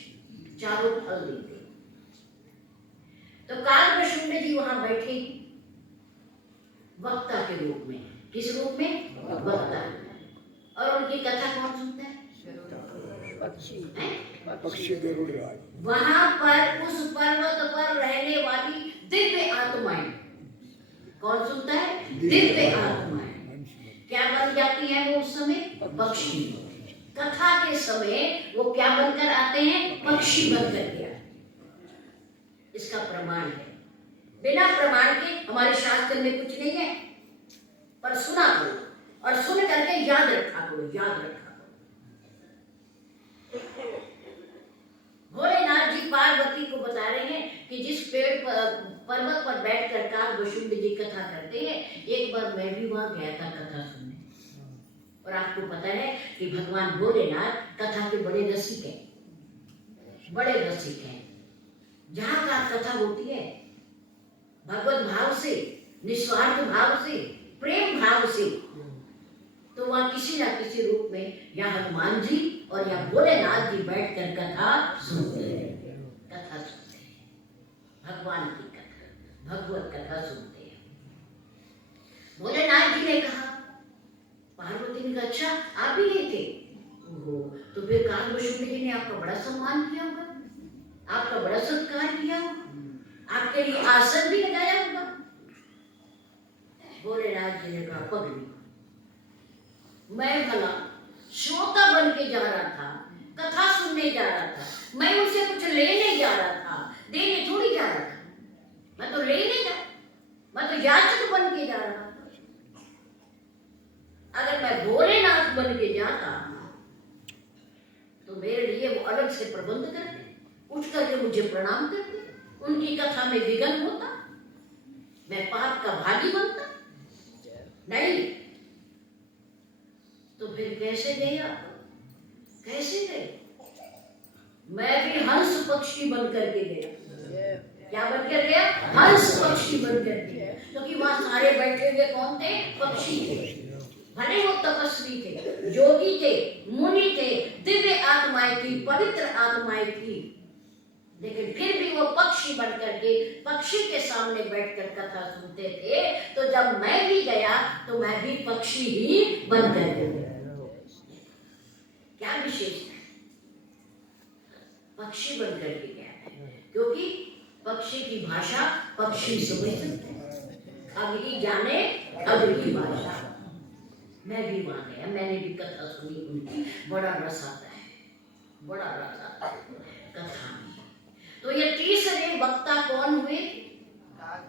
चारों फल देते हैं। तो कालभैरव जी वहां बैठे वक्ता के रूप में। किस रूप में? वक्ता। और उनकी कथा कौन सुनता है? पक्षी गरुड़राज। वहां पर उस पर्वत पर रहने वाली दिव्य आत्माएं, कौन सुनता है? दिव्य आत्माएं। क्या बन जाती है वो उस समय? पक्षी। कथा के समय वो क्या बनकर आते हैं? पक्षी बनकर के आते। इसका प्रमाण है। बिना प्रमाण के हमारे शास्त्र में कुछ नहीं है, पर सुना करो और सुन करके याद रखा करो। भोलेनाथ जी पार्वती को बता रहे हैं कि जिस पेड़ पर पर्वत पर बैठकर कालभैरव जी कथा करते हैं, एक बार मैं भी वहां गया था कथा सुनने। और आपको पता है कि भगवान भोलेनाथ कथा के बड़े रसिक हैं। जहां का कथा होती है भगवत भाव से, निस्वार्थ भाव से, प्रेम भाव से, तो वहां किसी ना किसी रूप में या हनुमान जी और या भोलेनाथ जी बैठकर कथा सुनते हैं। भगवान की कथा, भगवत कथा सुनते हैं। भोलेनाथ जी ने कहा, पार्वती ने कहा अच्छा आप भी गए थे? ओहो, तो फिर कालभैरव जी ने आपका बड़ा सम्मान किया होगा, आपका बड़ा सत्कार किया होगा, आपके लिए आसन भी लगाया होगा। भोलेनाथ जी ने कहा पगली, मैं भला श्रोता बन के जा रहा था, कथा सुनने जा रहा था, मैं उनसे कुछ लेने जा रहा था, देने थोड़ी जा रहा था। मैं तो लेने जा, मैं तो याचक बन के जा रहा था। अगर मैं भोलेनाथ बन के जाता तो मेरे लिए वो अलग से प्रबंध करते, उठ करके मुझे प्रणाम करते, उनकी कथा में विघ्न होता, मैं पाप का भागी बनता। नहीं तो फिर कैसे गए आप? कैसे गए? मैं भी हंस पक्षी बन करके गया। क्या बन कर गया? हंस पक्षी बन कर गया। क्योंकि वहां सारे बैठे हुए कौन थे? पक्षी थे। भले वो तपस्वी थे, योगी थे, मुनि थे, दिव्य आत्माएं थी, पवित्र आत्माएं थी, लेकिन फिर भी वो पक्षी बन करके पक्षी के सामने बैठकर कथा सुनते थे। तो जब मैं भी गया तो मैं भी पक्षी ही बन करके गया। क्या विशेष है? पक्षी बन करके गया, क्योंकि पक्षी की भाषा पक्षी समझ सकते हैं। अब ही जाने अब की भाषा। मैं भी वहां गया, मैंने भी कथा सुनी उनकी, बड़ा रस आता है, बड़ा रस आता है कथा में। तो ये तीसरे वक्ता कौन हुए?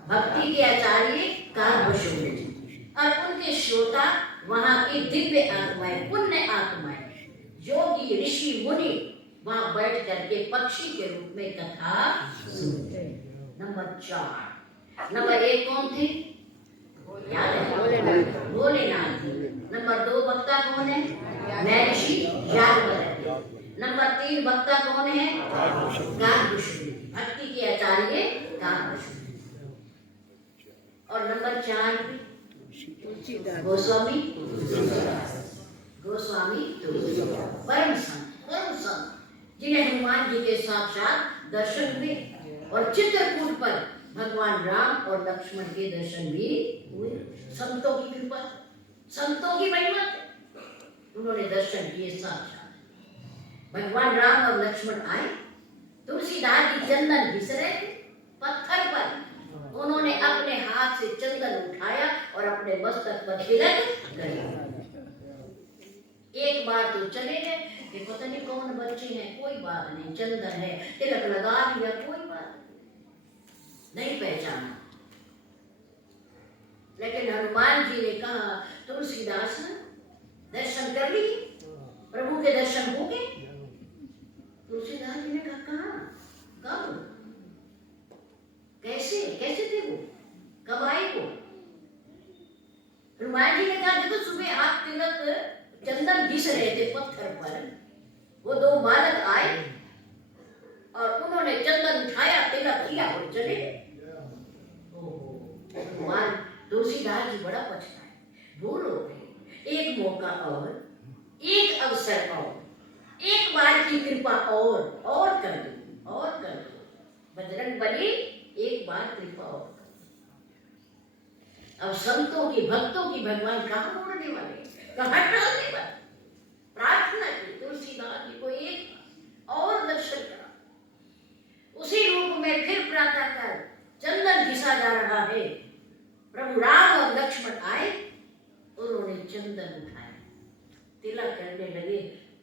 भक्ति के आचार्य कालभैरव जी, और उनके श्रोता वहां की दिव्य आत्माएं, पुण्य आत्माएं, योगी ऋषि मुनि वहां बैठ करके पक्षी के रूप में कथा सुनते। नंबर 4। नंबर 1 कौन थे? याद है? भोलेनाथ जी। नंबर 2 वक्ता कौन है? महर्षि याज्ञवल्क्य। नंबर 3 वक्ता कौन है? कालभैरव जी, भक्ति के आचार्य कालभैरव। और नंबर 4 गोस्वामी परम संत, जिन्हें हनुमान जी के साक्षात दर्शन हुए, और चित्रकूट पर भगवान राम और लक्ष्मण के दर्शन भी हुए। संतों की कृपा, संतों की महिमा, उन्होंने दर्शन किए साक्षात। भगवान राम और लक्ष्मण आए, तुलसीदास की चंदन घिस रहे थे पत्थर पर, उन्होंने अपने हाथ से चंदन उठाया और अपने मस्तक पर तिलक लगाया। एक बार तो चले गए कि पता नहीं कौन बच्चे हैं, कोई बात नहीं, चंदन है, तिलक लगा लिया, कोई बात नहीं पहचाना। लेकिन हनुमान जी ने कहा, तुलसीदास दर्शन कर लिए, प्रभु के दर्शन हो गए? तुलसीदास जी ने कहा, कहाँ, कब, कैसे कैसे थे वो, कब आए वो? हनुमान जी ने कहा, देखो सुबह आप तिलक चंदन घिस रहे थे पत्थर पर, वो दो बालक आए और उन्होंने चंदन उठाया, तिलक किया और चले। भगवान तुलसीदास जी बड़ा पछताए, भूल हो गई। एक मौका और, एक अवसर और, एक बार की कृपा और कर दो, और कर दो बजरंग बली, एक बार कृपा और। अब संतों की, भक्तों की भगवान कहाँ मोड़ने वाले, कहाँ टालने वाले? प्रार्थना की तुलसीदास जी को एक और दर्शन करा। उसी रूप में फिर प्रातःकाल चंदन घिसा जा रहा है। प्रभु राम और लक्ष्मण आए, उन्होंने चंदन उठाया, तिलक करने लगे।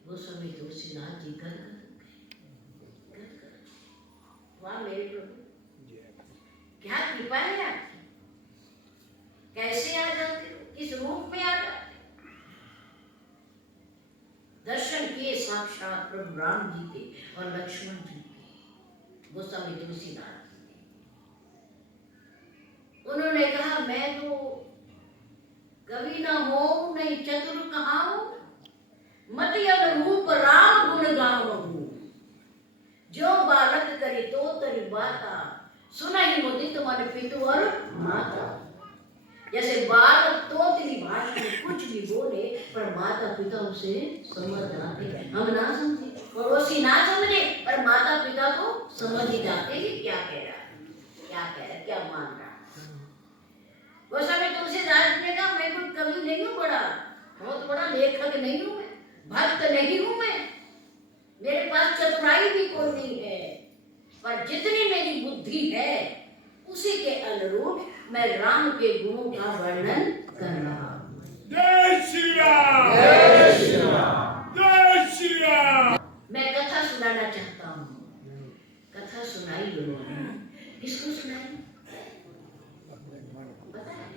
वो समय तुलसीदास जी गदगद हो गए, गदगद। वाह मेरे प्रभु, क्या कृपा है आपकी, कैसे आ जाते हो, किस रूप में आ जाते? दर्शन किए साक्षात प्रभु राम जी के और लक्ष्मण जी के। वो समय तुलसीदास, उन्होंने कहा, मैं तो कवि न हो नहीं चतुर कहाऊं, मति अनुरूप राम गुण गाऊं। जो बालक करी तो तरी बाता, सुना ही मुदित मन पितु और माता। जैसे बालक तोतली भाषा में कुछ भी बोले, पर माता पिता उसे समझ जाते। हम ना समझे, पड़ोसी ना समझे, पर माता पिता को समझ ही जाते कि क्या कह रहा है, क्या कह रहा है, क्या मान रहा है। वो समय तुलसीदास ने कहा, मैं कोई कवि नहीं हूँ, बहुत बड़ा लेखक नहीं हूँ, मैं भक्त नहीं हूँ, मैं मेरे पास चतुराई भी कोई नहीं है, पर जितनी मेरी बुद्धि है उसी के अनुरूप मैं राम के गुणों का वर्णन कर रहा हूँ। जय श्री राम, जय श्री राम, जय श्री राम। मैं कथा सुनाना चाहता हूँ। कथा सुनाई उन्होंने, किसको सुनाई पता है?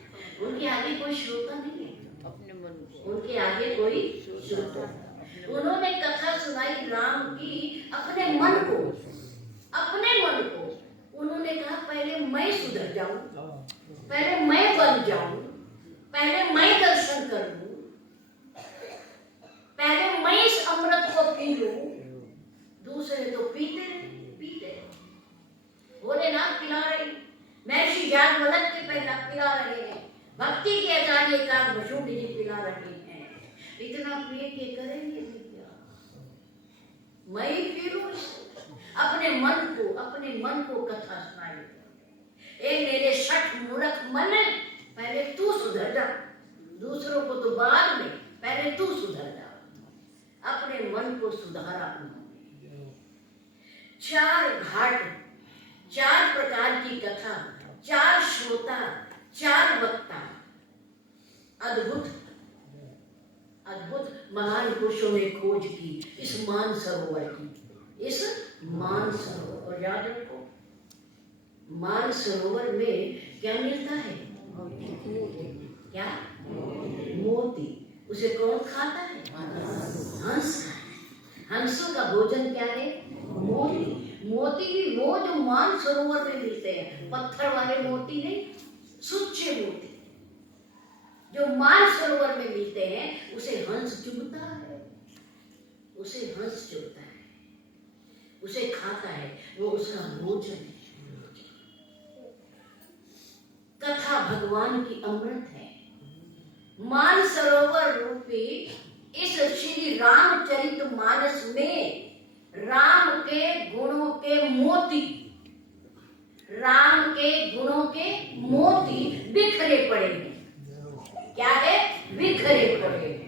उनके आगे कोई श्रोता नहीं है, अपने मन को, उनके आगे कोई श्रोता। उन्होंने कथा सुनाई राम की अपने मन को, अपने मन को। उन्होंने कहा, पहले मैं सुधर जाऊं, पहले मैं बन जाऊं, पहले मैं दर्शन कर लूं, पहले मैं इस अमृत को पी लूं, दूसरे तो पीते पीते। भोलेनाथ पिला रहे, महर्षि याज्ञवल्क्य के पहला पिला रहे हैं, भक्ति के आचार्य एकाग्र वसुदेव जी पिला रहे हैं। इतना प्रिय के करेंगे भी क्या? मैं ही पी लूं अपने मन को कथा सुनाई। ए मेरे शठ मूर्ख मन, पहले तू सुधर जा, दूसरों को तो बाद में, पहले तू सुधर जा। अपने मन को सुधारा उन्होंने। 4 घाट, 4 प्रकार की कथा, 4 श्रोता, 4 वक्ता। अद्भुत अद्भुत महान पुरुषों ने खोज की इस मानसरोवर की, इस मानसरोवर। याद रखो, मानसरोवर में क्या मिलता है? क्या? मोती। उसे कौन खाता है? हंस। हंसों का भोजन क्या है? मोती। मोती भी वो जो मानसरोवर में मिलते हैं, पत्थर वाले मोती नहीं, सुच्चे मोती जो मानसरोवर में मिलते हैं, उसे हंस चुभता है, उसे हंस चुभता है, उसे खाता है, वो उसका भोजन है। कथा भगवान की अमृत है। मानसरोवर रूपी इस श्री रामचरितमानस में राम के गुणों के मोती, राम के गुणों के मोती बिखरे पड़े हैं। क्या है? बिखरे पड़े हैं।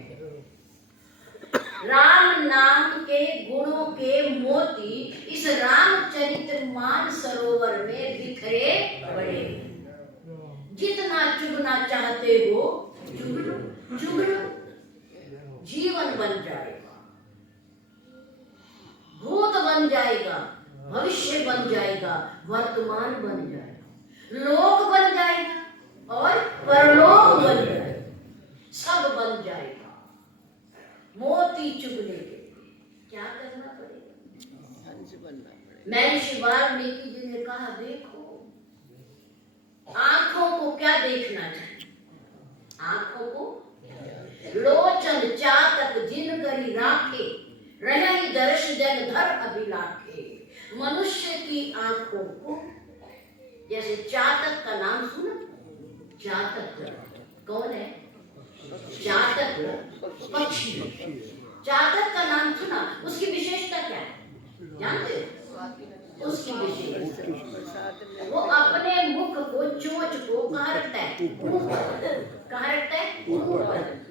राम नाम के गुणों के मोती इस रामचरितमानस सरोवर में बिखरे पड़े हैं। जुगनू जीवन बन जाएगा, भूत बन जाएगा, भविष्य बन जाएगा, वर्तमान बन जाएगा, लोक बन जाएगा और परलोक बन जाएगा, सब बन जाएगा। मोती चुगने के लिए क्या करना पड़ेगा? हंस बनना पड़ेगा। महर्षि वाल्मीकि जी ने कहा, देखो आंखों को क्या देखना चाहिए? आंखों को लोचन चातक जिन करी राखे, रही दर्श जन धर अभिलाखे। मनुष्य की आंखों को, जैसे चातक का नाम सुना? चातक कौन है? चातक पक्षी। चातक का नाम सुना? उसकी विशेषता क्या है जानते हो? उसकी विशेषता वो अपने मुख को, चोंच को कहाँ रखता है? कहाँ रखता है? ऊपर।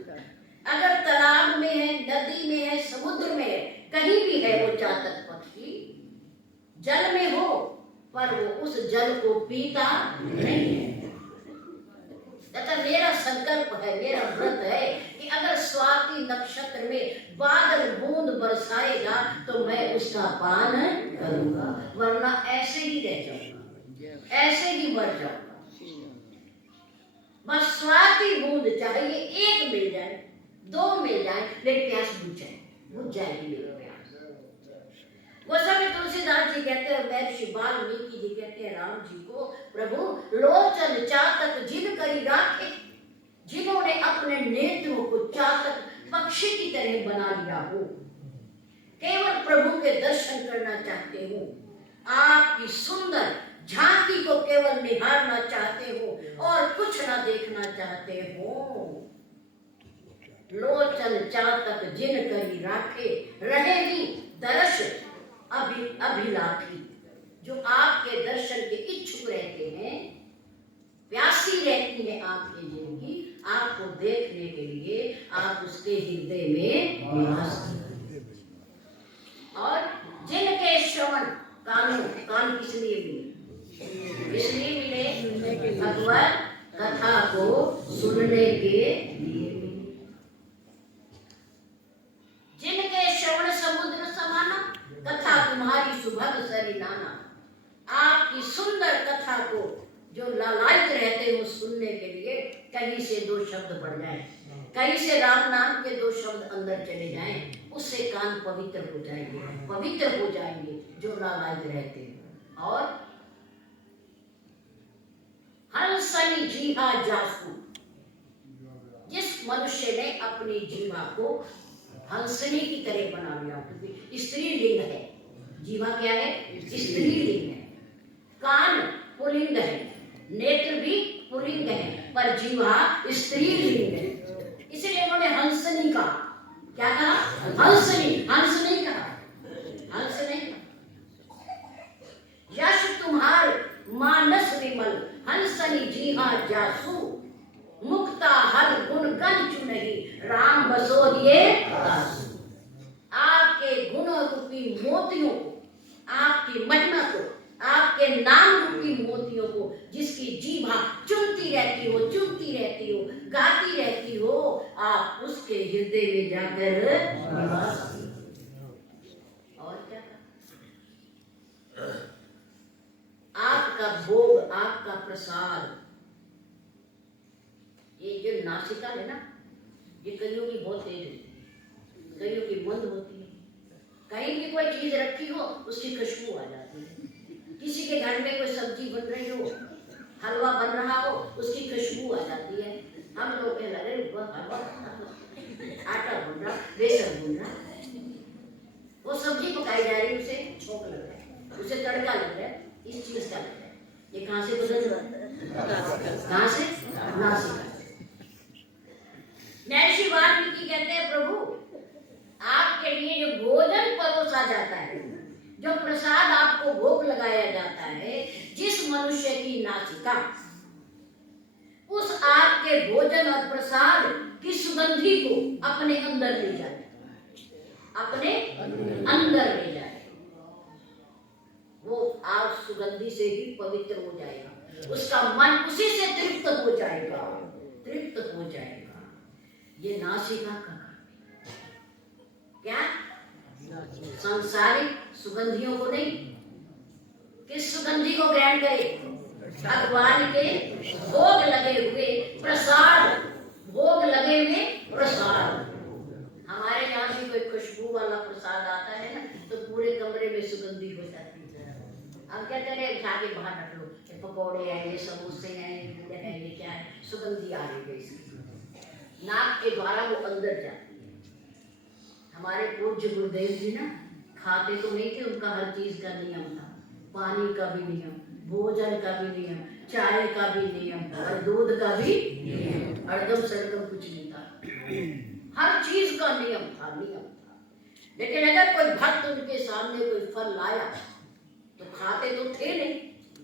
अगर तालाब में है, नदी में है, समुद्र में है, कहीं भी है वो चातक पक्षी, जल में हो पर वो उस जल को पीता नहीं है। तथा मेरा संकल्प है, मेरा व्रत है कि अगर स्वाति नक्षत्र में बादल बूंद बरसाएगा तो मैं उसका पान करूंगा, वरना ऐसे ही रह जाऊंगा, ऐसे ही मर जाऊंगा। बस स्वाति बूंद चाहिए, एक मिल जाए, दो मिल जाए, मेरी प्यास बुझ जाएगी मेरी प्यास। गोस्वामी तुलसीदास जी कहते हैं, महर्षि वाल्मीकि जी कहते हैं राम जी को, प्रभु लोचन चातक जिन करी राखे, जिन्होंने अपने नेत्रों को चातक पक्षी की तरह बना लिया हो, केवल प्रभु के दर्शन करना चाहते हो, आपकी सुंदर झांकी को केवल निहारना चाहते हो और कुछ ना देखना चाहते हो। लोचन चातक जिन करी राखे, रहेगी दर्श अभिलाखी। जो आपके दर्शन के इच्छुक रहते हैं, प्यासी रहती है आपकी जिंदगी, आपको देखने के लिए आप उसके हृदय में निवास करते। और जिनके श्रवण कान किस लिए मिले? इसलिए मिले भगवत कथा को सुनने के लिए। जिनके श्रवण समुद्र समाना, कथा तुम्हारी सुभग सरी नाना। आपकी सुंदर कथा को जो लालायित रहते हो सुनने के लिए, कहीं से दो शब्द बढ़ जाए, कहीं से राम नाम के दो शब्द अंदर चले जाएं, उससे कान पवित्र हो जाएंगे, पवित्र हो जाएंगे जो लालायित रहते हैं। और हंसनी जीवा जासू, जिस मनुष्य ने अपनी जीवा को हंसनी की तरह बना लिया, क्योंकि स्त्रीलिंग है, जीवा क्या है? स्त्रीलिंग है। कान पुल्लिंग है, नेत्र भी पुल्लिंग है, पर जीवा स्त्रीलिंग है। इसलिए उन्होंने हंसनी कहा। क्या कहा? हंसनी। हंस नहीं कहा, हंस नहीं कहा। यश तुम्हार मानस विमल, हंसनी जीहा जासू। मुक्ता हर गुण गण चुनही, राम बसोहिए दासू। आपके गुणों रूपी मोतियों को, आपकी महिमा को, आपके नाम रूपी मोतियों को जिसकी जीभा चुनती रहती हो, चुनती रहती हो, गाती रहती हो, आप उसके हृदय में जाकर निवास। और क्या? आपका भोग, आपका प्रसाद, ये जो नासिका है ना, ये कईयों की बहुत तेज होती है, कईयों की मंद होती है। कहीं भी कोई चीज रखी हो उसकी खुशबू आ जाती है। किसी के घर में कोई सब्जी बन रही हो, हलवा बन रहा हो, उसकी खुशबू आ जाती है। हम लोग के लगे आटा भून रहा, बेसन भून रहा, वो सब्जी पकाई जा रही, उसे छोंक लग रहा है, उसे तड़का लग रहा है, इस चीज का लग रहा है। ये कहाँ से बदल रहा है? कहाँ से? नासिका। महर्षि वाल्मीकि कहते हैं, प्रभु आपके लिए जो भोजन परोसा जाता है, जो प्रसाद आपको भोग लगाया जाता है, जिस मनुष्य की नासिका उस आपके भोजन और प्रसाद की सुगंधी को अपने अंदर ले जाए, अपने अंदर ले जाए, वो आप सुगंधी से भी पवित्र हो जाएगा, उसका मन उसी से तृप्त हो जाएगा, तृप्त हो जाएगा। ये नासिका का काम। क्या? सांसारिक सुगंधियों को नहीं। किस सुगंधि को ग्रहण करे? भगवान के भोग लगे हुए प्रसाद, भोग लगे हुए प्रसाद। हमारे यहाँ से कोई खुशबू वाला प्रसाद आता है ना तो पूरे कमरे में सुगंधी हो जाती है। हम कहते हैं जाके बाहर रख लो, ये पकौड़े हैं, ये समोसे हैं, ये गुड़ है, ये क्या है, सुगंधी आ रही है इसकी। नाक के द्वारा वो अंदर जाती है। हमारे पूज्य गुरुदेव जी ना खाते तो नहीं थे, उनका हर चीज का नियम था। पानी का भी नियम, भोजन का भी नियम, चाय का भी नियम और दूध का भी नियम। हरदम सरदम कुछ नहीं था, हर चीज का नियम था, नियम था। लेकिन अगर कोई भक्त उनके सामने कोई फल लाया तो खाते तो थे नहीं,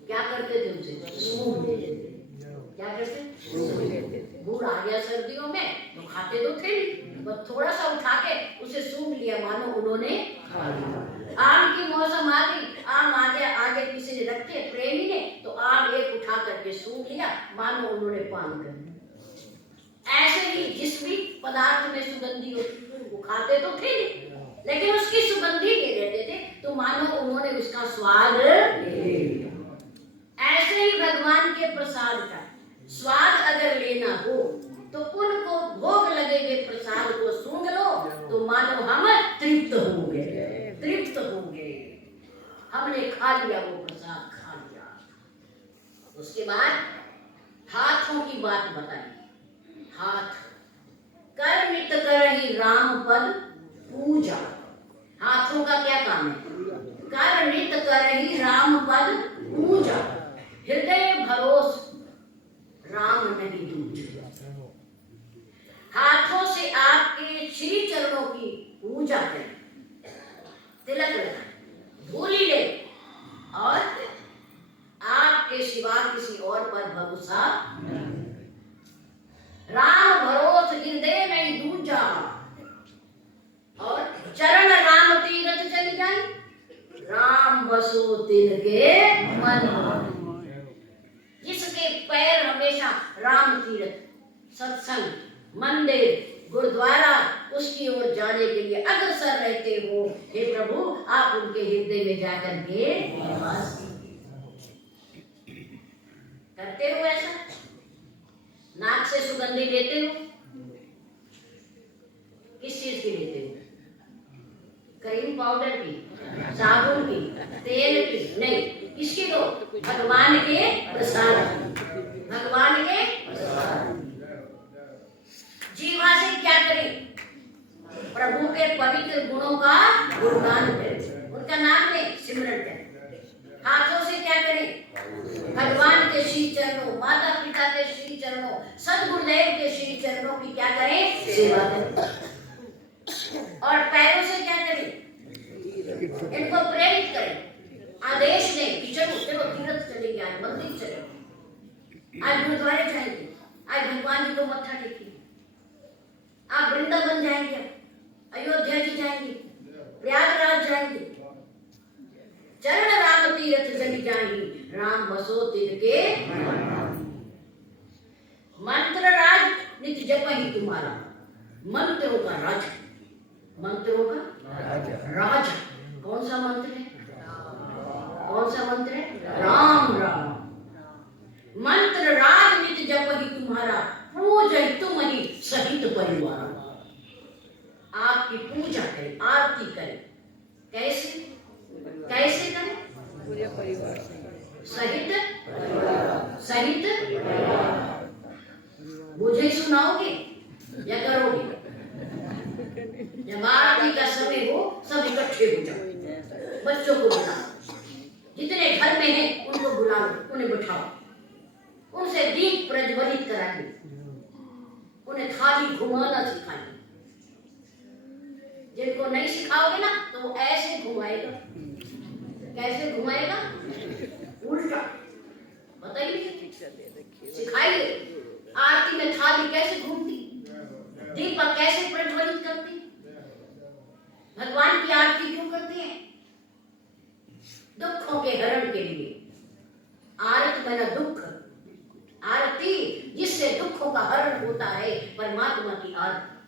क्या करते थे? उनसे सूंघ लेते थे। क्या करते? सूंघ लेते थे। गुड़ आ गया सर्दियों में तो खाते तो थे नहीं, बस थोड़ा सा उठा के उसे सूंघ लिया, मानो उन्होंने खा लिया। आम की मौसम आ गई, आम आ गया, आगे किसी ने रखे प्रेमी ने तो आम एक उठा करके सूंघ लिया, मानो उन्होंने पान कर लिया। ऐसे ही जिस भी पदार्थ में सुगंधी होती वो खाते तो थे नहीं, लेकिन उसकी सुगंधी ले लेते थे तो मानो उन्होंने उसका स्वाद ले लिया। ऐसे ही भगवान के प्रसाद का स्वाद अगर लेना हो तो उनको भोग लगे हुए प्रसाद को सूंघ लो तो मानो हम तृप्त होंगे, तृप्त होंगे। हमने खा लिया, वो प्रसाद खा लिया। उसके बाद हाथों की बात बताई। हाथ कर नित करहि राम पद पूजा। हाथों का क्या काम है? कर नित करहि राम पद पूजा। हृदय भरोस राम नहीं दूजा। हाथों से आपके श्री चरणों की पूजा करें, तिलक लगाएं, धूली ले और आपके सिवा किसी और पर भरोसा नहीं। राम भरोस हृदय नहीं दूजा और चरण राम तीरथ चल जाए, राम बसो तिनके मन। जिसके पैर हमेशा राम तीर्थ, सत्संग, मंदिर, गुरुद्वारा उसकी ओर जाने के लिए अग्रसर रहते हो, हे प्रभु आप उनके हृदय में जाकर के निवास करते हो। ऐसा नाक से सुगंधी लेते हो, किस चीज की लेते हो? क्रीम पाउडर की, साबुन की, तेल की? नहीं, किसकी दो? भगवान के प्रसाद, भगवान के प्रसाद। जीवा से क्या करें? प्रभु के पवित्र गुणों का गुणगान करें, उनका नाम ले सिमरन करें। हाथों से क्या करें? भगवान के श्री चरणों, माता पिता के श्री चरणों, सद्गुरुदेव के श्री चरणों की क्या करें? सेवा करें। और पैरों से क्या करें? इनको प्रेरित करें, आदेश दें कि चलो चलो तीर्थ चलेंगे, आज मंदिर चलेंगे, आज गुरुद्वारे जाएंगे, आज भगवान जी को मत्था टेकेंगे, आप वृंदावन जाएंगे, अयोध्या जी जाएंगे, प्रयागराज जाएंगे। चरण राम तीर्थ चली जाएंगी, राम बसो तिनके मंत्र राज नित्य जप ही तुम्हारा। मंत्रों का राजा, मंत्रों का राजा। कौन सा मंत्र है? कौन सा मंत्र है? राम राम। मंत्र राज नित्य जप ही तुम्हारा, पूजै तुम ही सहित परिवार। आपकी पूजा करें, आरती करें। कैसे? कैसे करें? पूरे परिवार सहित, सहित। मुझे सुनाओगे या करोगे? जब आरती का समय हो सब इकट्ठे हो जाओ, बच्चों को बुलाओ, जितने घर में हैं उनको बुलाओ, उन्हें बिठाओ, उनसे दीप प्रज्वलित कराइए, उन्हें थाली घुमाना सिखाइए। जिनको नहीं सिखाओगे ना तो वो ऐसे घुमाएगा। कैसे घुमाएगा? उल्टा। बताइए, सिखाइए। आरती में थाली कैसे घूमती, दीपक कैसे प्रज्वलित करती, भगवान की आरती क्यों करते हैं? दुखों के हरण के लिए। आरत बना दुख, आरती जिससे दुखों का हरण होता है, परमात्मा की आरती।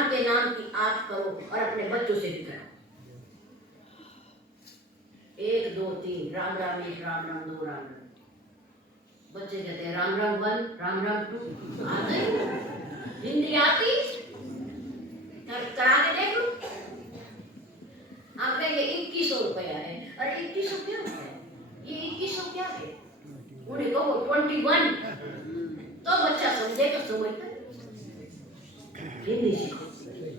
राम के नाम की आठ करो और अपने बच्चों से भी कराओ। 1 2 3 राम राम 1 राम राम 2 राम राम। बच्चे कहते हैं राम राम 1 राम राम 2। आते हिंदी आती करा के देख लो। आप कहेंगे 2100 रुपया है। अरे 2100 क्या है? ये 2100 क्या है? उन्हें कहो 21 तो बच्चा समझेगा। समझता हिंदी सीखो।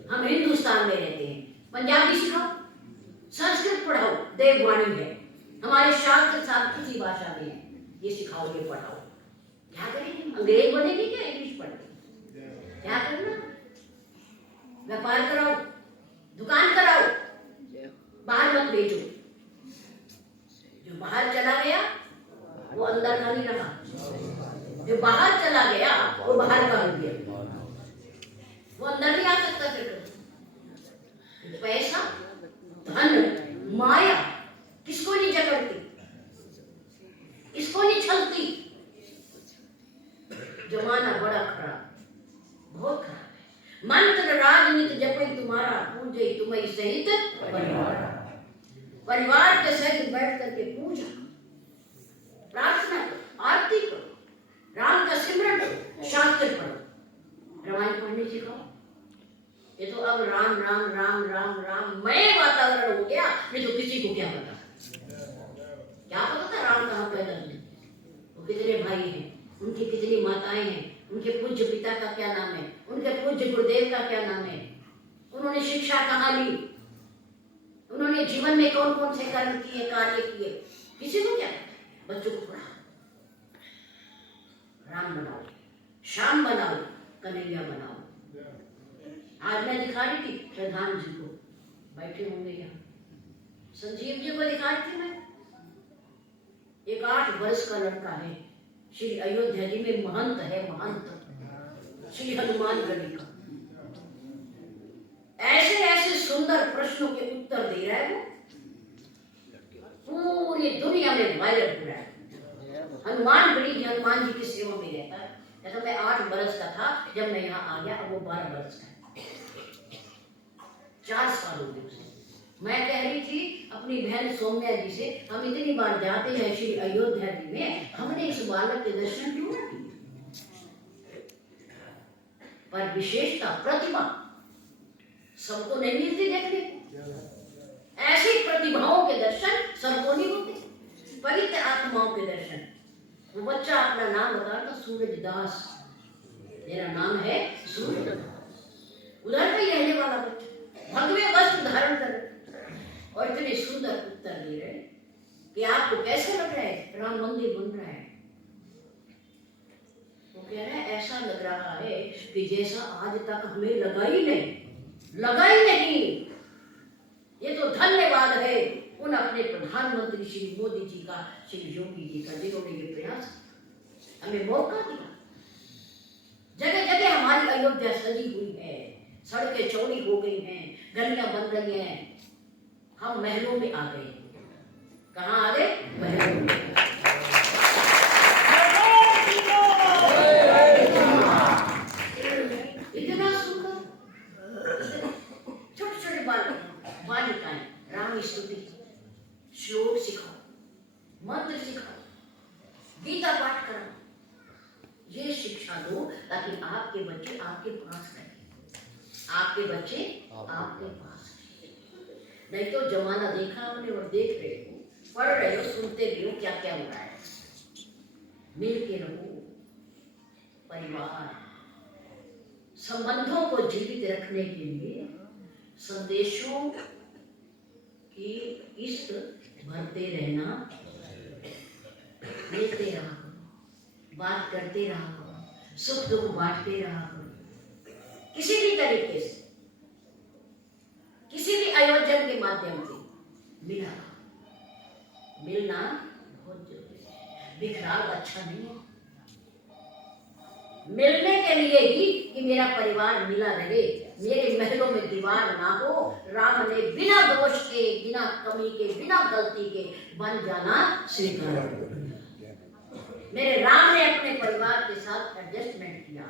हम हिंदुस्तान में रहते हैं। पंजाबी सिखाओ, संस्कृत पढ़ाओ, देववाणी है हमारे शास्त्र साथ किसी भाषा में है। ये सिखाओ, ये पढ़ाओ। क्या करेंगे? अंग्रेज बनेगी क्या इंग्लिश पढ़ के? क्या करना? व्यापार कराओ, दुकान कराओ, बाहर मत भेजो। जो बाहर चला गया वो अंदर का नहीं रहा। जो बाहर चला गया वो बाहर का हो गया, वो अंदर नहीं आ सकता। फिर पैसा, धन, माया किसको नहीं जकड़ती, इसको नहीं छलती। जमाना बड़ा खराब, बहुत खराब है। मंत्र राजनीति जपे तुम्हारा, पूजे तुम्हें सहित परिवार। परिवार के सहित बैठ करके पूजा, प्रार्थना करो, आरती करो, राम का सिमरन करो, शास्त्र पढ़ो, रामायण पढ़ने सिखाओ। ये तो अब राम राम राम राम राम मय वातावरण हो गया। नहीं तो किसी को क्या पता? क्या पता था राम कहाँ पैदा हुए, वो कितने भाई हैं, उनकी कितनी माताएं हैं, उनके पूज्य पिता का क्या नाम है, उनके पूज्य गुरुदेव का क्या नाम है, उन्होंने शिक्षा कहाँ ली, उन्होंने जीवन में कौन कौन से कर्म किए, कार्य किए, किसी को क्या? बच्चों को पढ़ाओ, राम बनाओ, श्याम बनाओ, कन्हैया बनाओ। आज मैं दिखा रही थी प्रधान जी को, बैठे होंगे यहाँ, संजीव जी को दिखा रही थी मैं। एक 8 वर्ष का लड़का है, श्री अयोध्या जी में महंत है, महंत श्री हनुमानगढ़ी का। ऐसे ऐसे सुंदर प्रश्नों के उत्तर दे रहा है वो, पूरी दुनिया में वायरल हो रहा है। हनुमानगढ़ी जी, हनुमान जी की सेवा में रहता है। जैसा मैं 8 वर्ष का था जब मैं यहाँ आ गया, अब वो 12 वर्ष का है। 4 साल हो गए उसे। मैं कह रही थी अपनी बहन सौम्या जी से, हम इतनी बार जाते हैं श्री अयोध्या जी में, हमने इस बालक के दर्शन क्यों नहीं किए? पर विशेषता, प्रतिभा सबको नहीं मिलती देखने को। ऐसी प्रतिभाओं के दर्शन सबको नहीं होते। पवित्र आत्माओं के दर्शन। वो बच्चा अपना नाम बता था, सूरजदास, मेरा नाम है सूरजदास। उधर का ही रहने वाला बच्चा, भगवे वस्त्र धारण कर और इतने सुंदर उत्तर दे रहे कि आपको कैसे लग रहा है राम मंदिर बन रहा है? वो कह रहा है ऐसा लग रहा है कि जैसा आज तक हमें लगा ही नहीं। ये तो धन्यवाद है उन अपने प्रधानमंत्री श्री मोदी जी का, श्री योगी जी का, जिन्होंने ये प्रयास हमें मौका दिया। जगह जगह हमारी अयोध्या सजी हुई है, सड़कें चौड़ी हो गई हैं, गलियां बन रही हैं। हम महलों में आ गए। कहाँ आ गए? महलों में। इतना सुंदर, छोटे छोटे बालिकाएं राम स्तुति, श्लोक सिखाओ, मंत्र सिखाओ, गीता पाठ कराओ। ये शिक्षा दो ताकि आपके बच्चे आपके पास रहें, आपके बच्चे आपके पास। नहीं तो जमाना देखा आपने और देख रहे हो, पढ़ रहे हो, सुनते भी हो क्या क्या हो रहा है। मिल के रहो। परिवार संबंधों को जीवित रखने के लिए संदेशों की किस्त भरते रहना, मिलते रहा करो, बात करते रहा करो, सुख दुख बांटते रहा करो। किसी भी तरीके से, किसी भी आयोजन के माध्यम से मिलना बहुत जरूरी है। बिखराव अच्छा नहीं है। मिलने के लिए ही कि मेरा परिवार मिला रहे, मेरे महलों में दीवार ना हो। राम ने बिना दोष के, बिना कमी के, बिना गलती के बन जाना स्वीकार किया। मेरे राम ने अपने परिवार के साथ एडजस्टमेंट किया,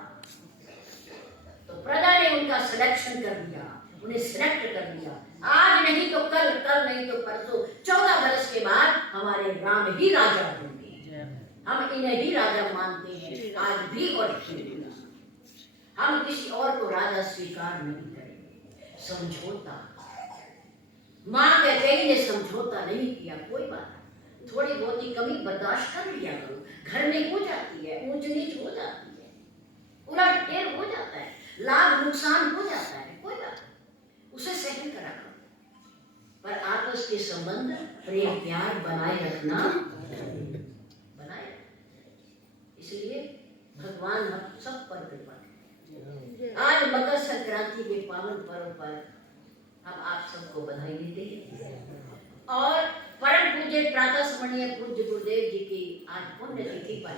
तो प्रजा ने उनका सिलेक्शन कर दिया, उन्हें सिलेक्ट कर दिया। आज नहीं तो कल, कल नहीं तो परसों, 14 वर्ष के बाद हमारे राम ही राजा होंगे। हम इन्हें ही राजा मानते हैं आज भी और फिर भी। हम किसी और को राजा स्वीकार नहीं करेंगे। समझौता, मां कैकेयी ने समझौता नहीं किया, कोई बात नहीं, थोड़ी बहुत ही कमी बर्दाश्त कर लिया करो। घर में हो जाती है, ऊंच नीच हो जाती है, उलट फेर हो जाता है, लाभ नुकसान हो जाता है, कोई बात नहीं, उसे सहन करा करो। पर आपस के संबंध, प्रेम प्यार बनाए रखना, बनाए रखना। इसलिए भगवान हम सब पर कृपा करें। आज मकर संक्रांति के पावन पर्व पर हम आप सबको बधाई देते हैं और परम पूज्य प्रातः स्मरणीय पूज्य गुरुदेव जी की आज पुण्य तिथि पर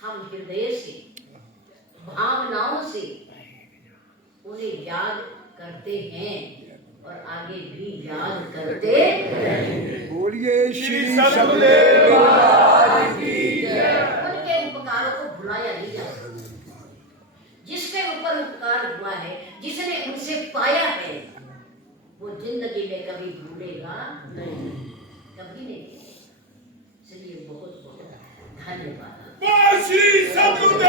हम हृदय से, भावनाओं से उन्हें याद करते हैं और आगे भी याद करते रहेंगे। बोलिए श्री सतगुरुदेव महाराज की जय। उनके उपकारों को भुलाया नहीं जा सकता। जिसके ऊपर उपकार हुआ है, जिसने उनसे पाया है, वो जिंदगी में कभी भूलेगा नहीं, कभी नहीं। इसलिए बहुत बहुत धन्यवाद। श्री सतगुरुदेव।